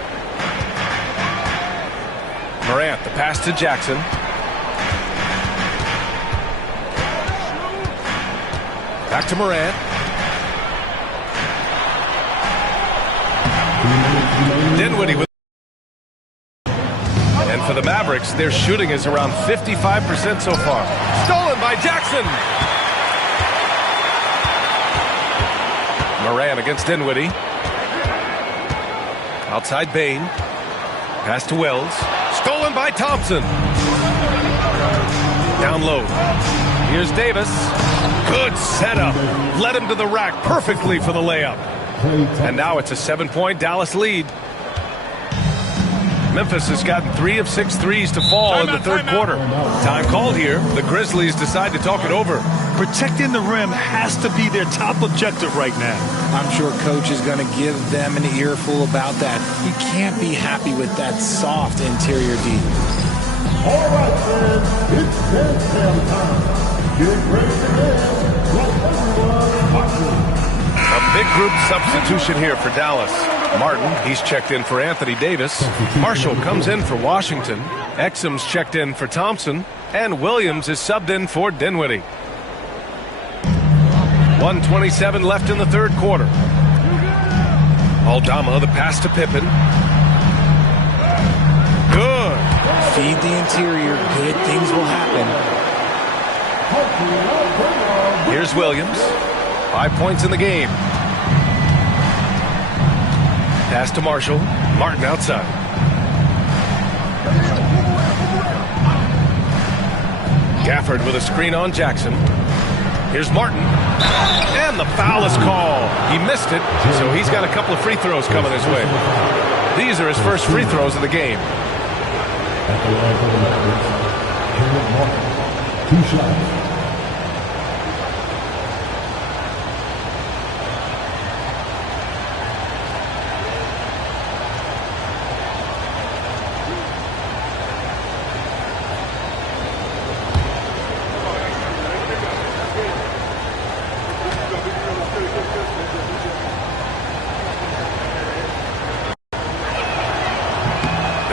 Morant, the pass to Jackson. Back to Morant. Dinwiddie with. And for the Mavericks, their shooting is around 55% so far. Stolen by Jackson. Morant against Dinwiddie. Outside Bane. Pass to Wells. Stolen by Thompson. Down low. Here's Davis. Good setup. Led him to the rack perfectly for the layup. And now it's a 7-point Dallas lead. Memphis has gotten 3 of 6 threes to fall in the third quarter. Time called here. The Grizzlies decide to talk it over. Protecting the rim has to be their top objective right now. I'm sure coach is going to give them an earful about that. He can't be happy with that soft interior D. All right, fans, it's dance time. Get ready to dance like everyone watching. A big group substitution here for Dallas. Martin, he's checked in for Anthony Davis. Marshall comes in for Washington. Exum's checked in for Thompson. And Williams is subbed in for Dinwiddie. 1:27 left in the third quarter. Aldama, the pass to Pippen. Good. Feed the interior. Good things will happen. Here's Williams. 5 points in the game. Pass to Marshall. Martin outside. Gafford with a screen on Jackson. Here's Martin. And the foul is called. He missed it, so he's got a couple of free throws coming his way. These are his first free throws of the game. At the line for the Mavericks, Caleb Martin. 2 shots.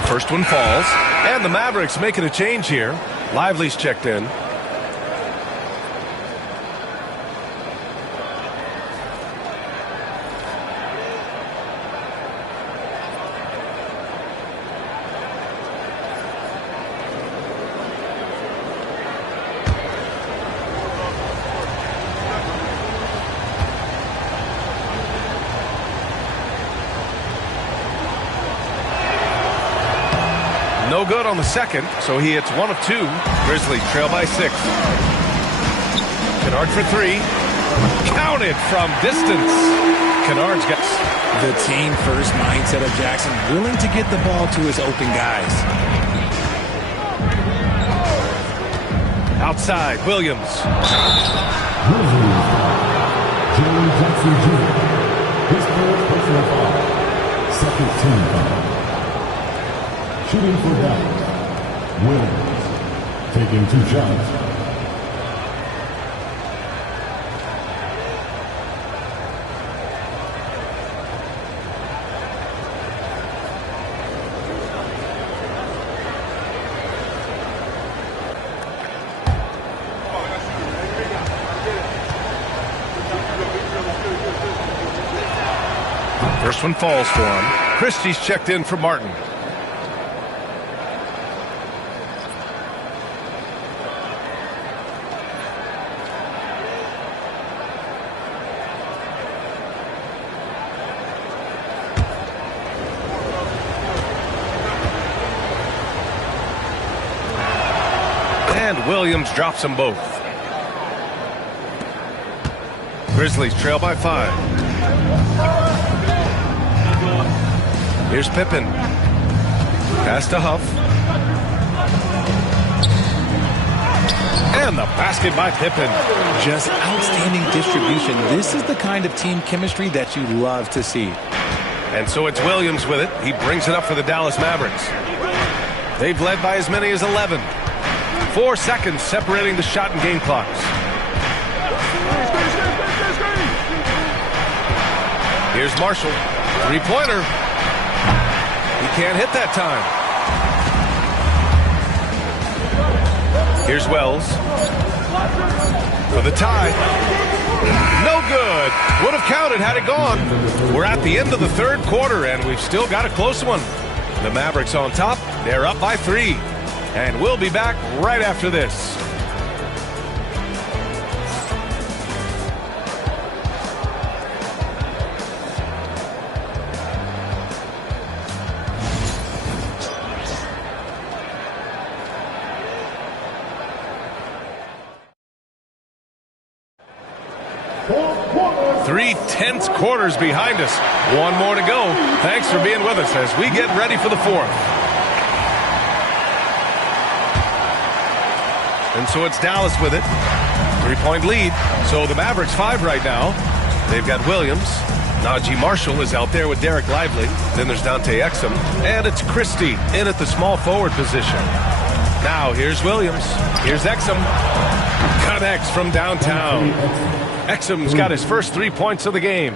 First one falls, and the Mavericks making a change here. Lively's checked in. No good on the second, so he hits 1 of 2. Grizzlies trail by 6. Kennard for 3. Counted from distance. Kennard's got the team first mindset of Jackson, willing to get the ball to his open guys. Outside, Williams. Jerry Jackson Jr. Personal foul. Second team foul. Shooting for Dallas. Williams. Taking 2 shots. First one falls for him. Christie's checked in for Martin. And Williams drops them both. Grizzlies trail by 5. Here's Pippen. Pass to Huff. And the basket by Pippen. Just outstanding distribution. This is the kind of team chemistry that you love to see. And so it's Williams with it. He brings it up for the Dallas Mavericks. They've led by as many as 11. 4 seconds separating the shot and game clocks. Here's Marshall. 3-pointer. He can't hit that time. Here's Wells. For the tie. No good. Would have counted had it gone. We're at the end of the third quarter, and we've still got a close one. The Mavericks on top. They're up by 3. And we'll be back right after this. Three tense quarters behind us. One more to go. Thanks for being with us as we get ready for the fourth. And so it's Dallas with it. 3-point lead. So the Mavericks 5 right now. They've got Williams. Najee Marshall is out there with Derek Lively. Then there's Dante Exum. And it's Christie in at the small forward position. Now here's Williams. Here's Exum. Connects from downtown. Exum's got his first 3 points of the game.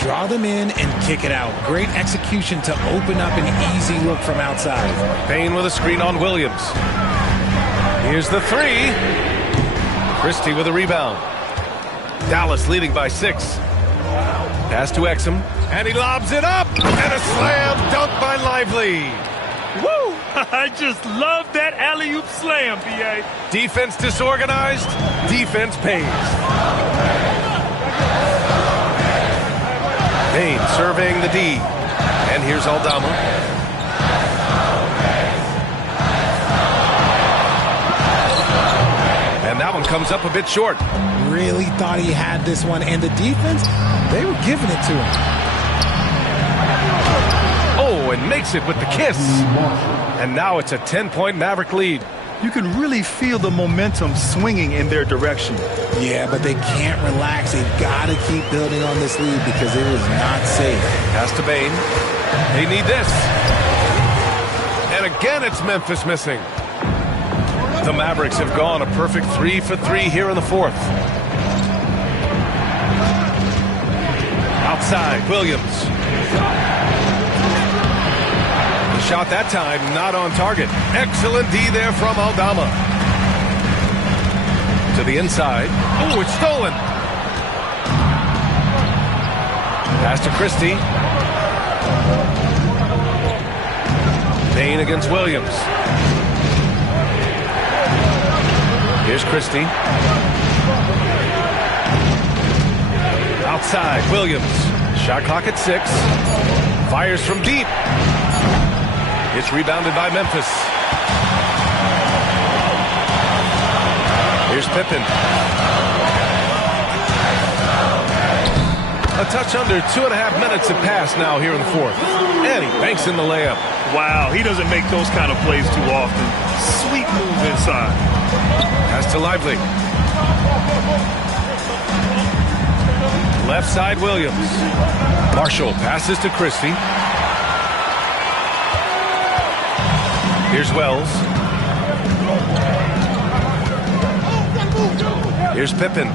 Draw them in and kick it out. Great execution to open up an easy look from outside. Payne with a screen on Williams. Here's the 3. Christie with a rebound. Dallas leading by 6. Pass to Exum. And he lobs it up. And a slam dunk by Lively. Woo! I just love that alley-oop slam, B.A. Defense disorganized. Defense pays. Payne surveying the D. And here's Aldama. And that one comes up a bit short. Really thought he had this one. And the defense, they were giving it to him. Oh, and makes it with the kiss. And now it's a 10-point Maverick lead. You can really feel the momentum swinging in their direction. Yeah, but they can't relax. They've got to keep building on this lead because it is not safe. Pass to Bane. They need this. And again, it's Memphis missing. The Mavericks have gone a perfect 3 for 3 here in the fourth. Outside, Williams. The shot that time not on target. Excellent D there from Aldama. To the inside. Oh, it's stolen. Pass to Christie. Payne against Williams. Here's Christie. Outside, Williams. Shot clock at 6. Fires from deep. It's rebounded by Memphis. Here's Pippen. A touch under 2.5 minutes have passed now here in the fourth. And he banks in the layup. Wow, he doesn't make those kind of plays too often. Sweet move inside. Pass to Lively. Left side, Williams. Marshall passes to Christie. Here's Wells. Here's Pippen.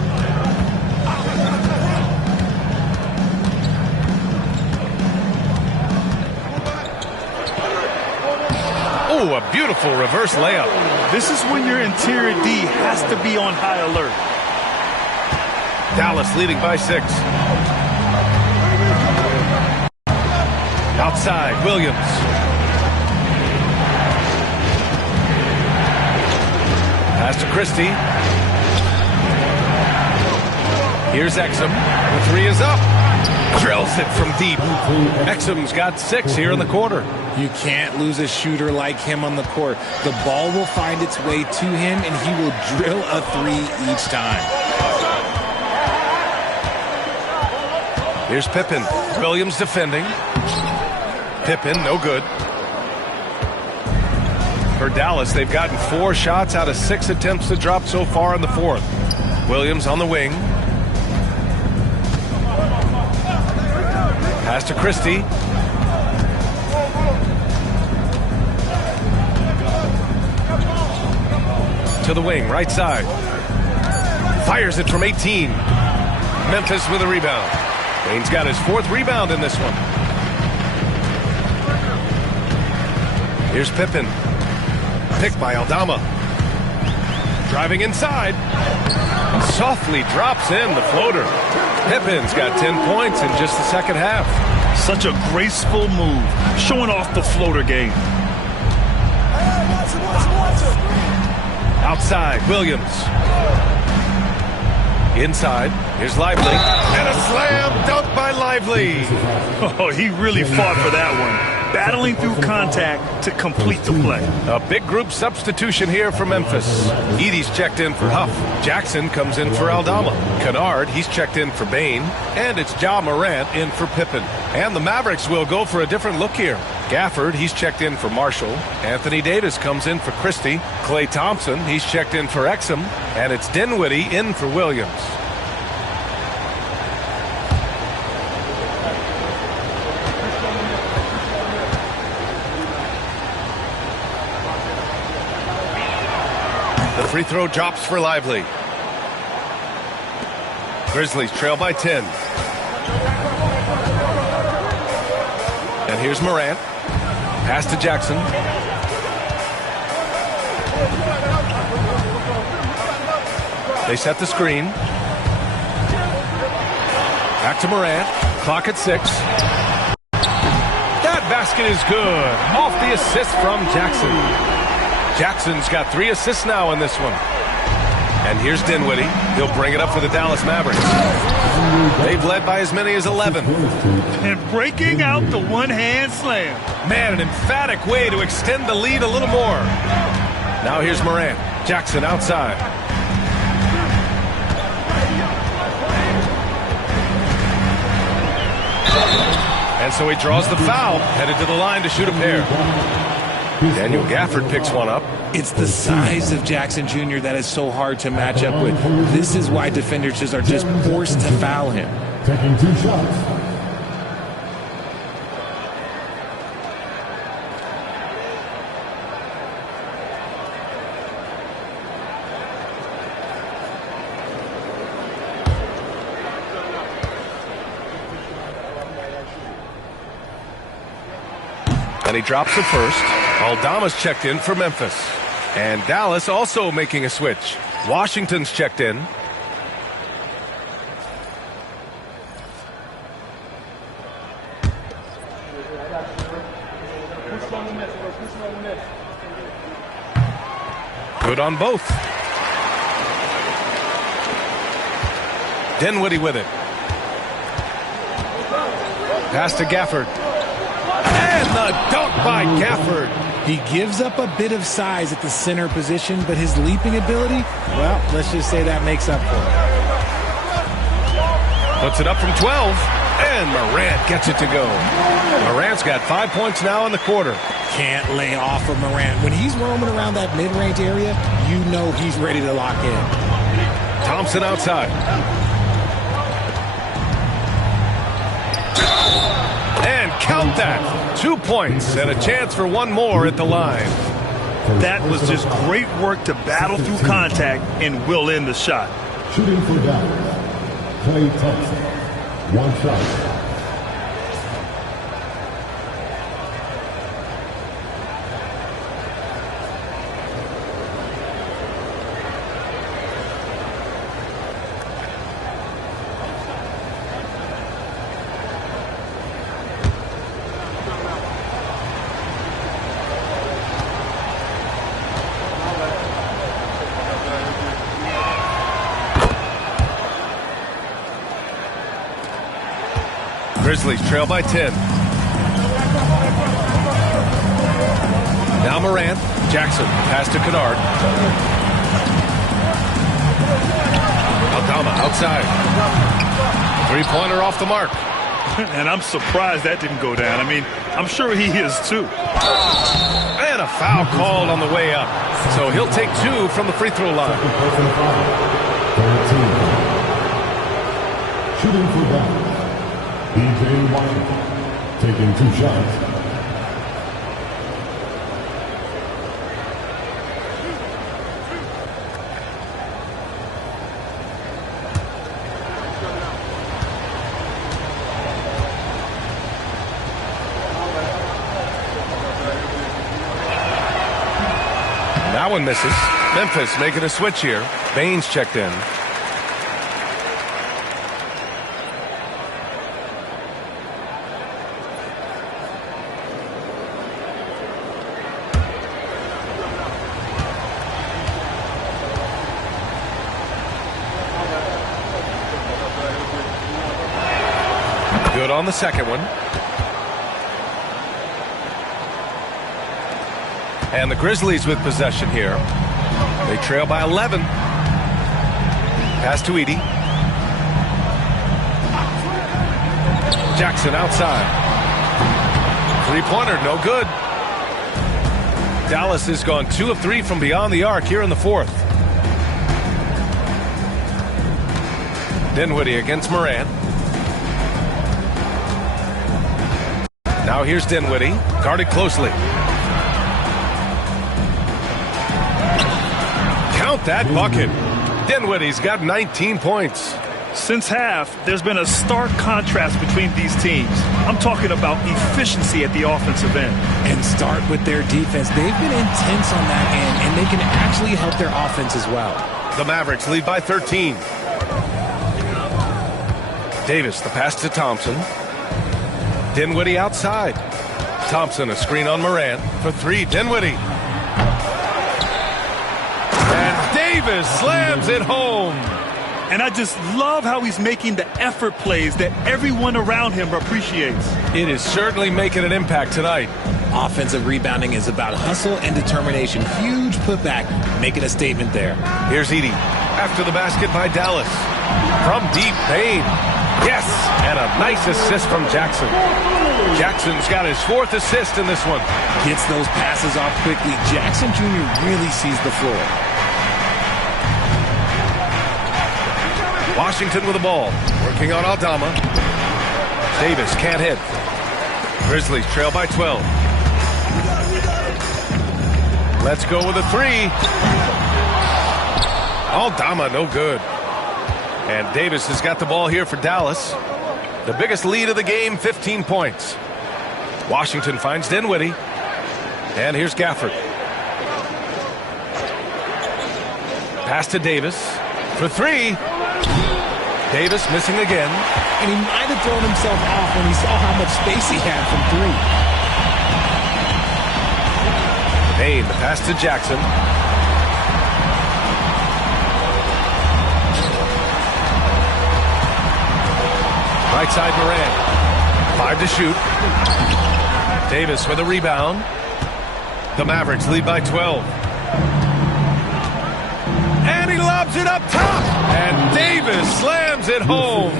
Oh, a beautiful reverse layup. This is when your interior D has to be on high alert. Dallas leading by 6. Outside, Williams. Pass to Christie. Here's Exum. The 3 is up. Drills it from deep. Exum's got 6 here in the quarter. You can't lose a shooter like him on the court. The ball will find its way to him, and he will drill a 3 each time. Here's Pippen. Williams defending. Pippen, no good. For Dallas, they've gotten 4 shots out of 6 attempts to drop so far in the 4th. Williams on the wing. Pass to Christie. To the wing, right side. Fires it from 18. Memphis with a rebound. Bane's got his 4th rebound in this one. Here's Pippen. Picked by Aldama. Driving inside. Softly drops in the floater. Pippen's got 10 points in just the second half. Such a graceful move, showing off the floater game. Outside, Williams. Inside, here's Lively. And a slam dunk by Lively. Oh, he really fought for that one. Battling through contact to complete the play. A big group substitution here for Memphis. Edey's checked in for Huff. Jackson comes in for Aldama. Kennard, he's checked in for Bane. And it's Ja Morant in for Pippen. And the Mavericks will go for a different look here. Gafford, he's checked in for Marshall. Anthony Davis comes in for Christie. Klay Thompson, he's checked in for Exum. And it's Dinwiddie in for Williams. The free throw drops for Lively. Grizzlies trail by 10. And here's Morant. Pass to Jackson. They set the screen. Back to Morant. Clock at 6. That basket is good. Off the assist from Jackson. Jackson's got 3 assists now in this one. And here's Dinwiddie. He'll bring it up for the Dallas Mavericks. They've led by as many as 11. And breaking out the one-hand slam. Man, an emphatic way to extend the lead a little more. Now here's Morant. Jackson outside. And so he draws the foul, headed to the line to shoot a pair. Daniel Gafford picks one up. It's the size of Jackson Jr. that is so hard to match up with. This is why defenders just are just forced to foul him. Taking 2 shots. And he drops the first. Aldama's checked in for Memphis. And Dallas also making a switch. Washington's checked in. Good on both. Dinwiddie with it. Pass to Gafford. And the dunk by Gafford. He gives up a bit of size at the center position, but his leaping ability, well, let's just say that makes up for it. Puts it up from 12, and Morant gets it to go. Morant's got 5 points now in the quarter. Can't lay off of Morant. When he's roaming around that mid-range area, you know he's ready to lock in. Thompson outside. And count that. 2 points and a chance for one more at the line. That was just great work to battle through contact and will in the shot. Shooting for Dallas, Klay Thompson. One shot. Grizzlies trail by 10. Now Morant. Jackson. Pass to Kennard. Aldama outside. Three-pointer off the mark. And I'm surprised that didn't go down. I mean, I'm sure he is too. And a foul called on the way up. So he'll take 2 from the free throw line. Shooting for Dallas, DJ Washington, taking 2 shots. That one misses. Memphis making a switch here. Baines checked in. Good on the second one. And the Grizzlies with possession here. They trail by 11. Pass to Edey. Jackson outside. Three-pointer, no good. Dallas has gone 2 of 3 from beyond the arc here in the fourth. Dinwiddie against Morant. Now here's Dinwiddie, guarded closely. Count that bucket. Dinwiddie's got 19 points. Since half, there's been a stark contrast between these teams. I'm talking about efficiency at the offensive end. And start with their defense. They've been intense on that end, and they can actually help their offense as well. The Mavericks lead by 13. Davis, the pass to Thompson. Dinwiddie outside. Thompson, a screen on Morant for 3. Dinwiddie. And Davis slams it home. And I just love how he's making the effort plays that everyone around him appreciates. It is certainly making an impact tonight. Offensive rebounding is about hustle and determination. Huge putback, making a statement there. Here's Edey. After the basket by Dallas. From deep, Payne. Yes, and a nice assist from Jackson. Jackson's got his 4th assist in this one. Gets those passes off quickly. Jackson Jr. really sees the floor. Washington with the ball. Working on Aldama. Davis can't hit. Grizzlies trail by 12. Let's go with a 3. Aldama, no good. And Davis has got the ball here for Dallas. The biggest lead of the game, 15 points. Washington finds Dinwiddie. And here's Gafford. Pass to Davis for 3. Davis missing again. And he might have thrown himself off when he saw how much space he had from 3. Payne, the pass to Jackson. Right side Morant. 5 to shoot. Davis with a rebound. The Mavericks lead by 12. And he lobs it up top. And Davis slams it home.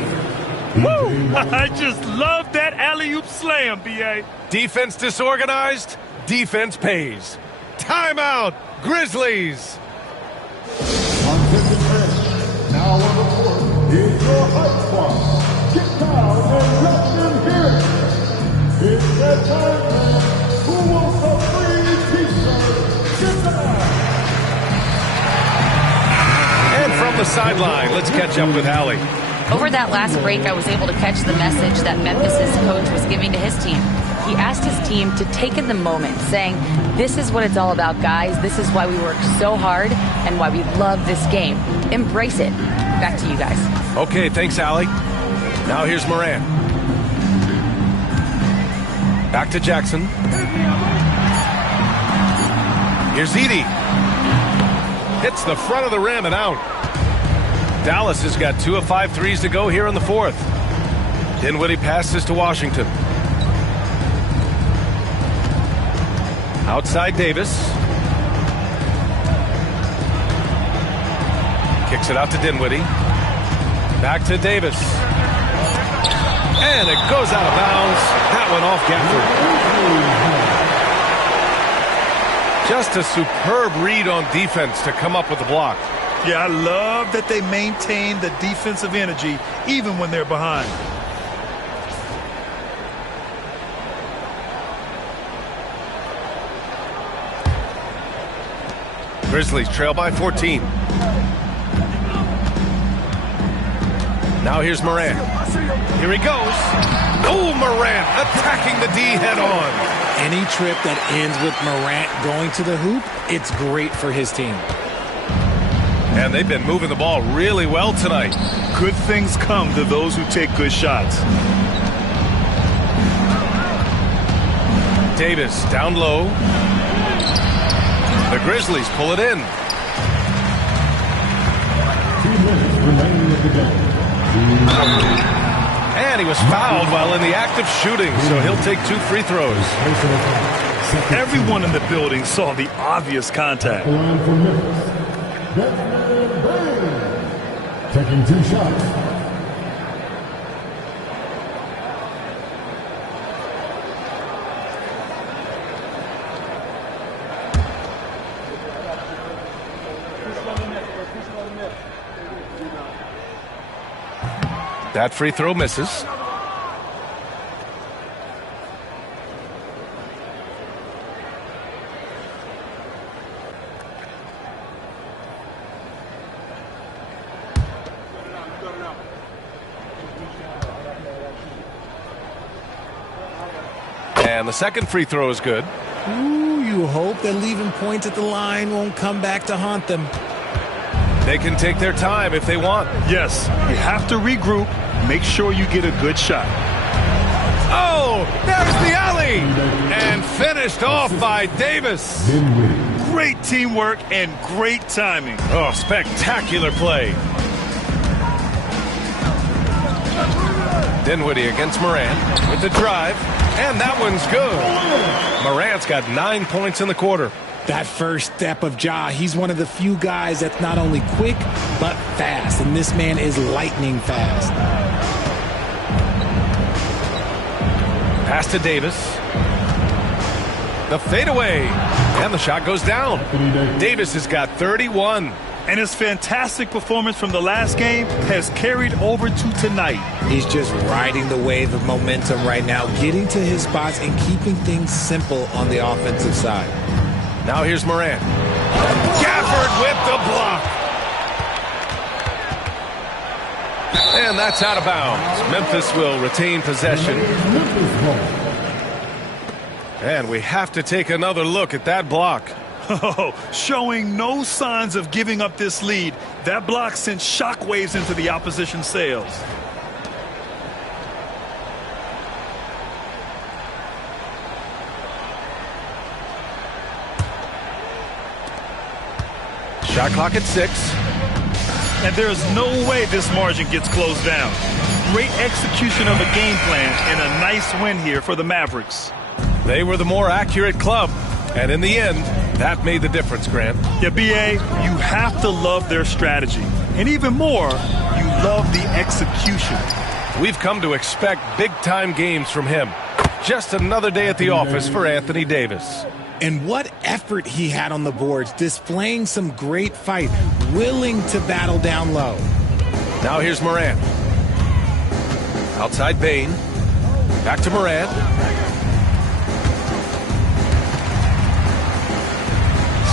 Woo! I just love that alley-oop slam, B.A. Defense disorganized. Defense pays. Timeout, Grizzlies. On 53, now on the court is your hype squad. Get down and let them hear it. sideline. Let's catch up with Alli. Over that last break, I was able to catch the message that Memphis' coach was giving to his team. He asked his team to take in the moment, saying, this is what it's all about, guys. This is why we work so hard and why we love this game. Embrace it. Back to you guys. Okay, thanks, Alli. Now here's Moran. Back to Jackson. Here's Edey. Hits the front of the rim and out. Dallas has got 2 of 5 threes to go here in the fourth. Dinwiddie passes to Washington. Outside Davis. Kicks it out to Dinwiddie. Back to Davis. And it goes out of bounds. That one off Gafford. Just a superb read on defense to come up with the block. Yeah, I love that they maintain the defensive energy even when they're behind. Grizzlies trail by 14. Now here's Moran. Here he goes. Oh, Morant attacking the D head on. Any trip that ends with Morant going to the hoop, it's great for his team. And they've been moving the ball really well tonight. Good things come to those who take good shots. Davis down low. The Grizzlies pull it in. 2 minutes remaining of the game. And he was fouled while in the act of shooting, so he'll take 2 free throws. Everyone in the building saw the obvious contact. The line for Memphis. Desmond Bain. Taking 2 shots. That free throw misses. And the second free throw is good. Ooh, you hope that leaving points at the line won't come back to haunt them. They can take their time if they want. Yes, you have to regroup. Make sure you get a good shot. Oh, there's the alley. And finished off by Davis. Great teamwork and great timing. Oh, spectacular play. Dinwiddie against Morant with the drive. And that one's good. Morant's got 9 points in the quarter. That first step of Ja, he's one of the few guys that's not only quick, but fast. And this man is lightning fast. Pass to Davis. The fadeaway. And the shot goes down. Davis has got 31. And his fantastic performance from the last game has carried over to tonight. He's just riding the wave of momentum right now, getting to his spots and keeping things simple on the offensive side. Now here's Morant. Gafford with the block. And that's out of bounds. Memphis will retain possession. And we have to take another look at that block. Oh, showing no signs of giving up this lead. That block sent shockwaves into the opposition sails. Shot clock at 6. And there's no way this margin gets closed down. Great execution of a game plan and a nice win here for the Mavericks. They were the more accurate club. And in the end, that made the difference, Grant. Yeah, B.A., you have to love their strategy. And even more, you love the execution. We've come to expect big-time games from him. Just another day at the office for Anthony Davis. And what effort he had on the boards, displaying some great fight, willing to battle down low. Now here's Morant. Outside Bain. Back to Morant.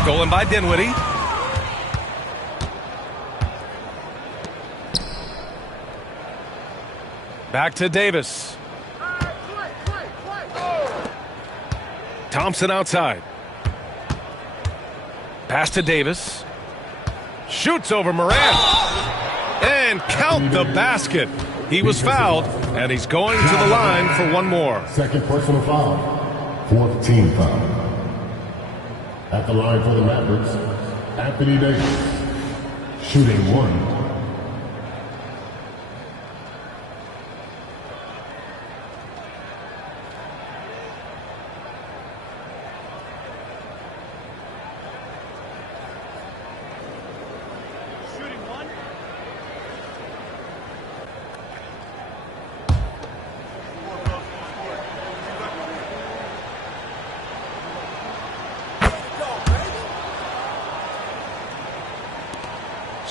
Stolen by Dinwiddie. Back to Davis. Thompson outside. Pass to Davis. Shoots over Morant. And count the basket. He was fouled, and he's going to the line for one more. Second personal foul. Fourth team foul. At the line for the Mavericks, Anthony Davis. Shooting one. –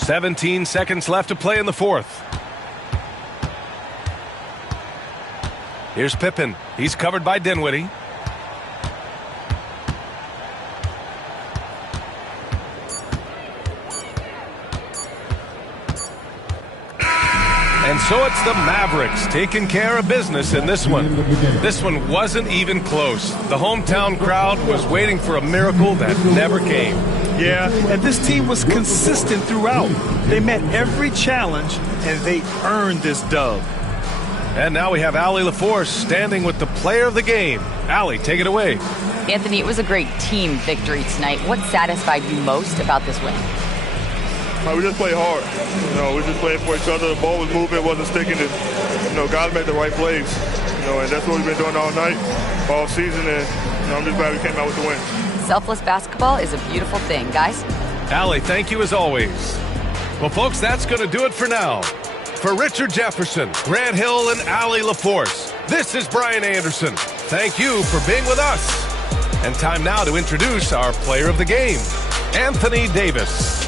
17 seconds left to play in the fourth. Here's Pippen. He's covered by Dinwiddie. And so it's the Mavericks taking care of business in this one. This one wasn't even close. The hometown crowd was waiting for a miracle that never came. Yeah, and this team was consistent throughout. They met every challenge, and they earned this dub. And now we have Alli Leforce standing with the player of the game. Alli, take it away. Anthony, it was a great team victory tonight. What satisfied you most about this win? We just played hard. We just played for each other. The ball was moving, it wasn't sticking. Guys made the right plays. And that's what we've been doing all night, all season. And I'm just glad we came out with the win. Selfless basketball is a beautiful thing, guys. Alli, thank you as always. Well, folks, that's going to do it for now. For Richard Jefferson, Grant Hill, and Alli Leforce, this is Brian Anderson. Thank you for being with us. And time now to introduce our player of the game, Anthony Davis.